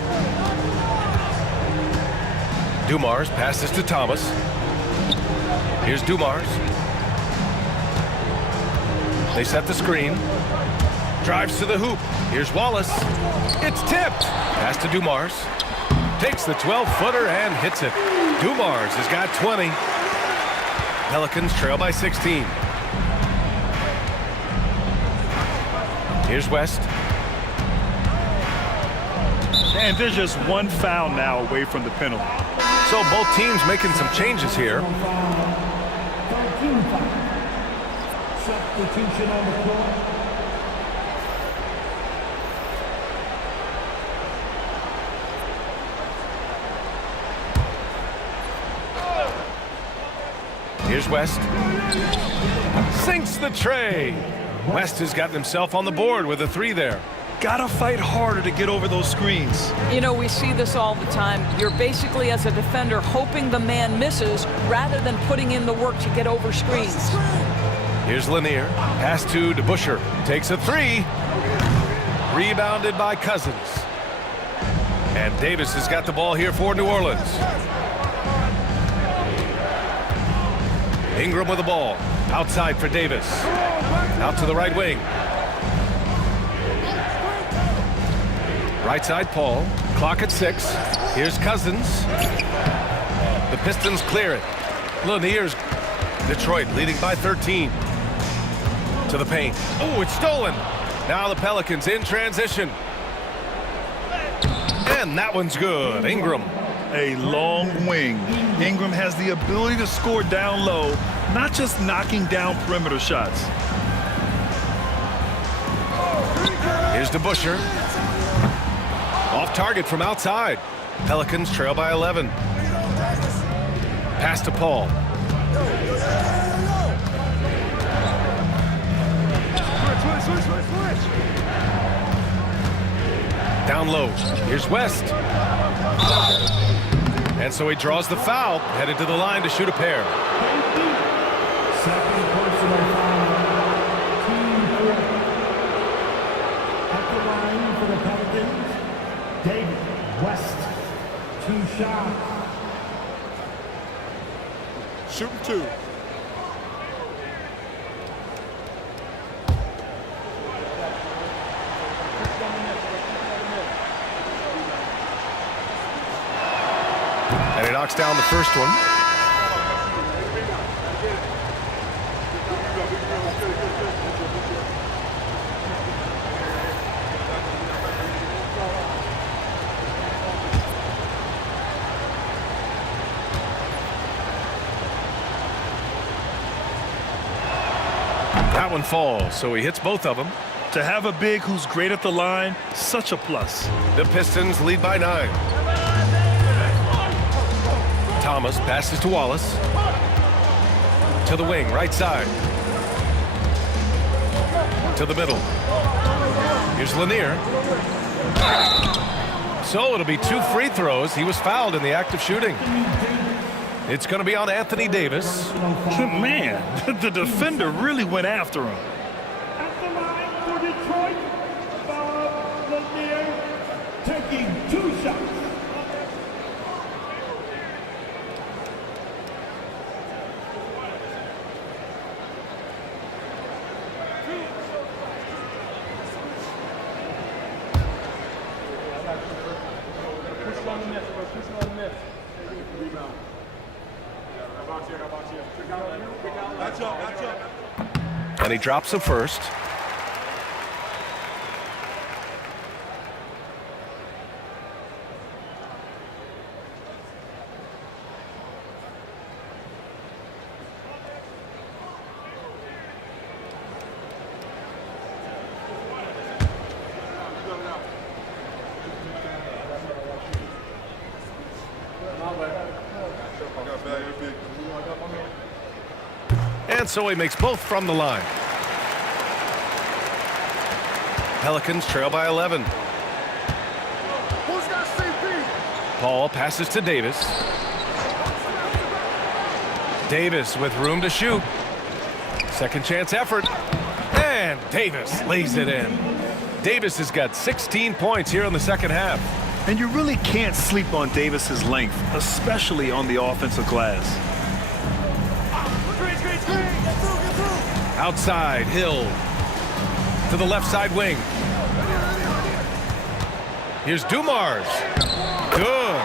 Dumars passes to Thomas. Here's Dumars. They set the screen. Drives to the hoop. Here's Wallace. It's tipped. Pass to Dumars. Takes the 12-footer and hits it. Dumars has got 20. Pelicans trail by 16. Here's West. And there's just one foul now away from the penalty. So both teams making some changes here. 13 foul. Substitution on the floor. Here's West. Sinks the tray. West has gotten himself on the board with a 3 there. Gotta fight harder to get over those screens. You know, we see this all the time. You're basically, as a defender, hoping the man misses rather than putting in the work to get over screens. Here's Lanier. Pass to DeBusschere. Takes a 3. Rebounded by Cousins. And Davis has got the ball here for New Orleans. Ingram with the ball. Outside for Davis. Out to the right wing. Right side, Paul. Clock at 6. Here's Cousins. The Pistons clear it. Lanier's Detroit leading by 13. To the paint. Oh, it's stolen. Now the Pelicans in transition. And that one's good. Ingram. A long wing. Ingram has the ability to score down low, not just knocking down perimeter shots. Here's DeBusschere. Off target from outside. Pelicans trail by 11. Pass to Paul. Down low. Here's West. And so he draws the foul, headed to the line to shoot a pair. Second personal foul. Team 4. At the line for the Pelicans, David West. 2 shots. Shooting 2. And he knocks down the first one. That one falls, so he hits both of them. To have a big who's great at the line, such a plus. The Pistons lead by 9. Thomas passes to Wallace. To the wing, right side. To the middle. Here's Lanier. So it'll be 2 free throws. He was fouled in the act of shooting. It's going to be on Anthony Davis. Man, the defender really went after him. At the line for Detroit, Bob Lanier taking 2 shots. And he drops the first. And so he makes both from the line. Pelicans trail by 11. Paul passes to Davis. Davis with room to shoot. Second chance effort. And Davis lays it in. Davis has got 16 points here in the second half. And you really can't sleep on Davis's length, especially on the offensive glass. Outside, Hill. To the left side wing. Here's Dumars. Good.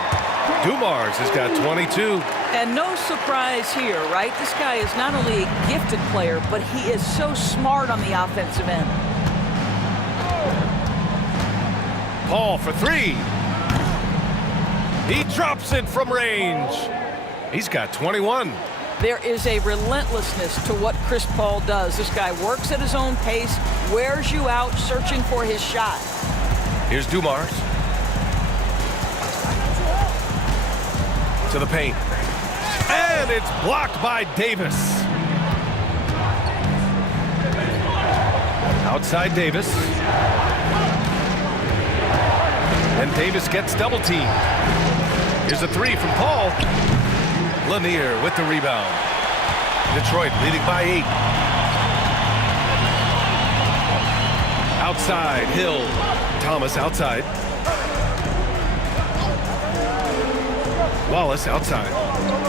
Dumars has got 22. And no surprise here, right? This guy is not only a gifted player, but he is so smart on the offensive end. Paul for three. He drops it from range. He's got 21. There is a relentlessness to what Chris Paul does. This guy works at his own pace, wears you out, searching for his shot. Here's Dumars. To the paint. And it's blocked by Davis. Outside Davis. And Davis gets double teamed. Here's a three from Paul. Lanier with the rebound. Detroit leading by 8. Outside, Hill. Thomas outside. Wallace outside.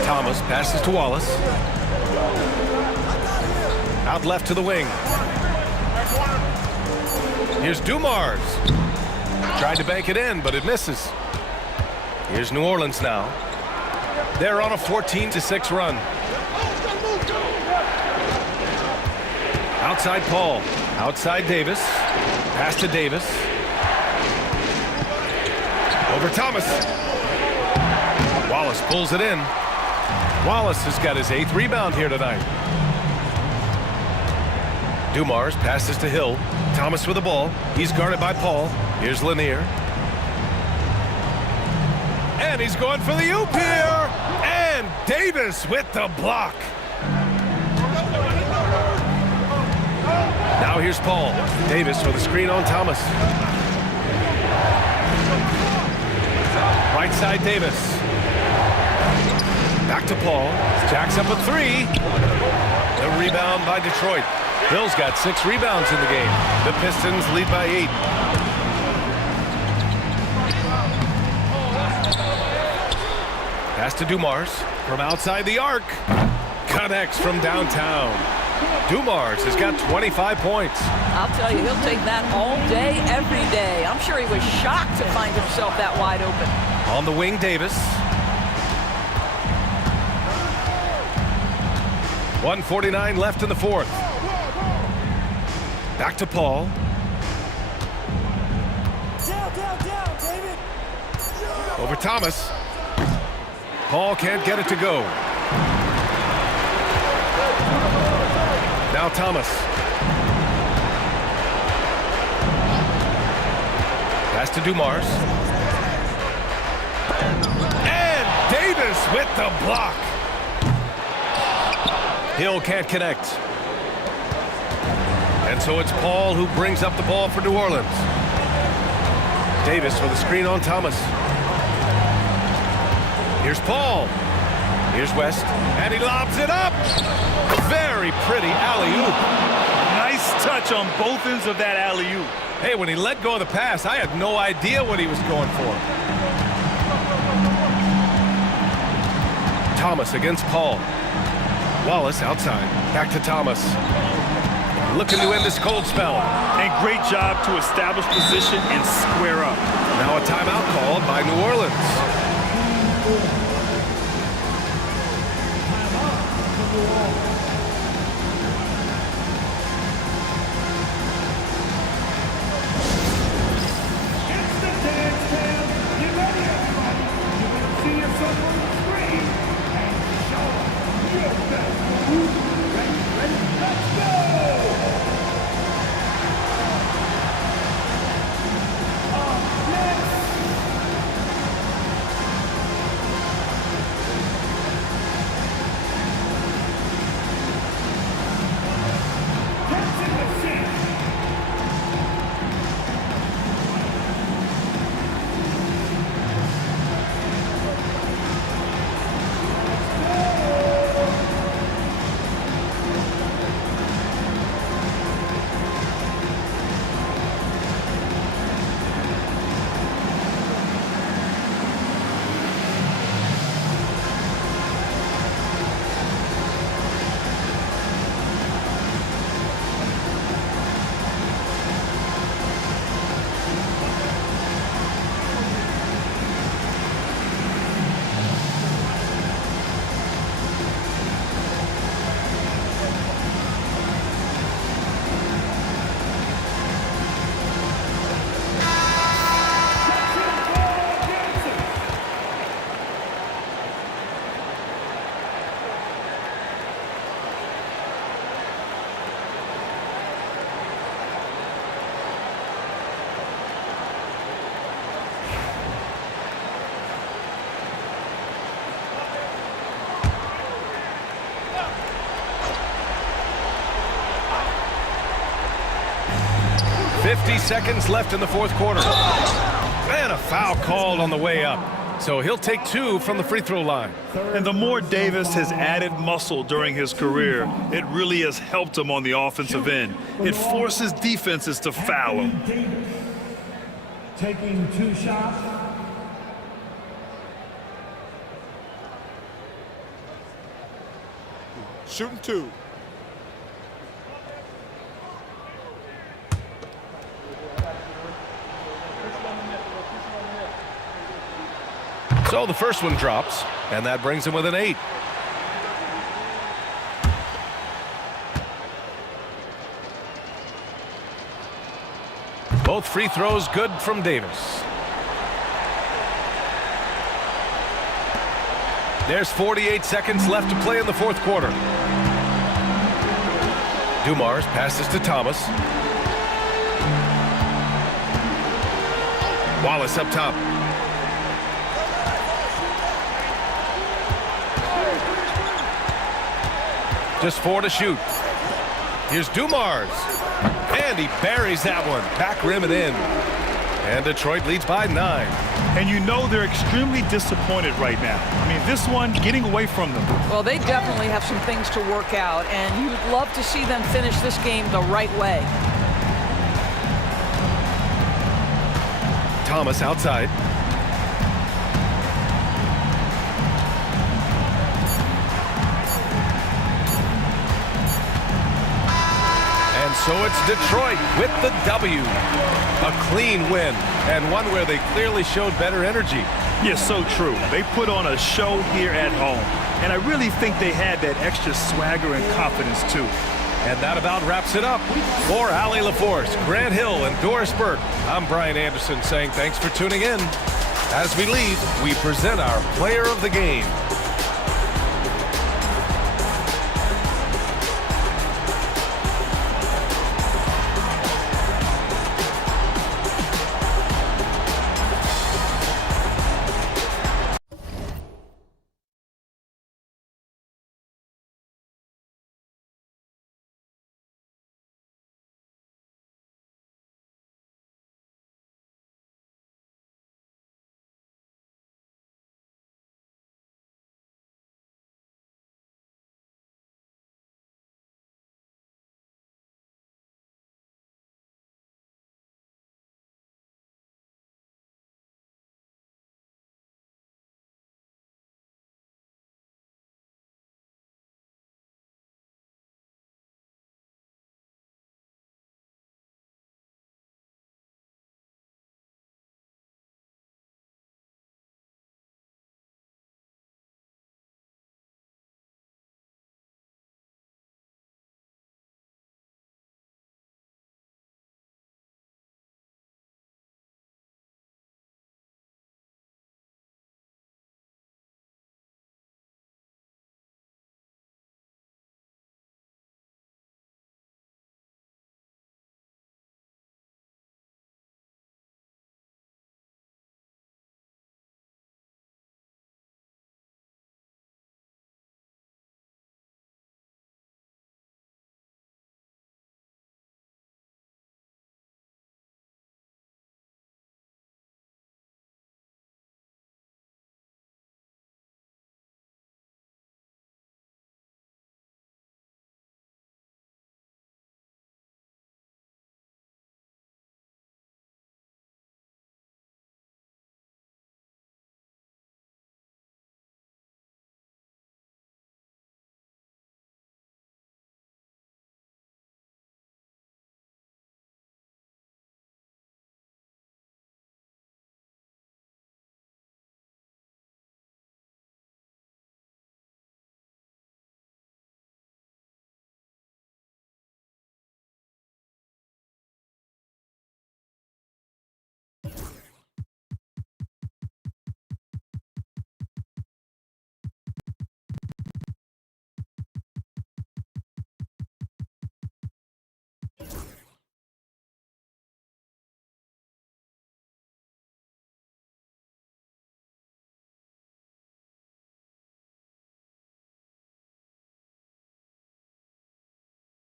Thomas passes to Wallace. Out left to the wing. Here's Dumars. Tried to bank it in, but it misses. Here's New Orleans now. They're on a 14-6 run. Outside Paul. Outside Davis. Pass to Davis. Over Thomas. Wallace pulls it in. Wallace has got his 8th rebound here tonight. Dumars passes to Hill. Thomas with the ball. He's guarded by Paul. Here's Lanier. And he's going for the oop here. And Davis with the block. Now here's Paul. Davis with a screen on Thomas. Right side Davis. Back to Paul. Jacks up a 3. The rebound by Detroit. Hill's got 6 rebounds in the game. The Pistons lead by 8. Pass to Dumars from outside the arc. Connects from downtown. Dumars has got 25 points. I'll tell you, he'll take that all day, every day. I'm sure he was shocked to find himself that wide open. On the wing, Davis. 1:49 left in the 4th. Back to Paul. Down, David. Over Thomas. Paul can't get it to go. Now Thomas. Pass to Dumars. And Davis with the block. Hill can't connect. And so it's Paul who brings up the ball for New Orleans. Davis with a screen on Thomas. Here's Paul. Here's West. And he lobs it up. Very pretty alley-oop. Nice touch on both ends of that alley-oop. Hey, when he let go of the pass, I had no idea what he was going for. Thomas against Paul. Wallace outside. Back to Thomas. Looking to end this cold spell. And great job to establish position and square up. Now a timeout called by New Orleans. It's the dance cam. You ready, everybody? You want to see yourself on the screen and show us your best move. Ready, let's go! Up next, 50 seconds left in the fourth quarter. And a foul called on the way up. So he'll take 2 from the free throw line. And the more Davis has added muscle during his career, it really has helped him on the offensive end. It forces defenses to foul him. Davis taking 2 shots. Shooting 2. So the first one drops, and that brings him with an 8. Both free throws good from Davis. There's 48 seconds left to play in the fourth quarter. Dumars passes to Thomas. Wallace up top. Just 4 to shoot. Here's Dumars. And he buries that one. Back rim and in. And Detroit leads by 9. And you know they're extremely disappointed right now. I mean, this one getting away from them. Well, they definitely have some things to work out, and you'd love to see them finish this game the right way. Thomas outside. And so it's Detroit with the W. A clean win, and one where they clearly showed better energy. Yes, so true. They put on a show here at home. And I really think they had that extra swagger and confidence, too. And that about wraps it up. For Allie LaForce, Grant Hill, and Doris Burke, I'm Brian Anderson saying thanks for tuning in. As we leave, we present our player of the game.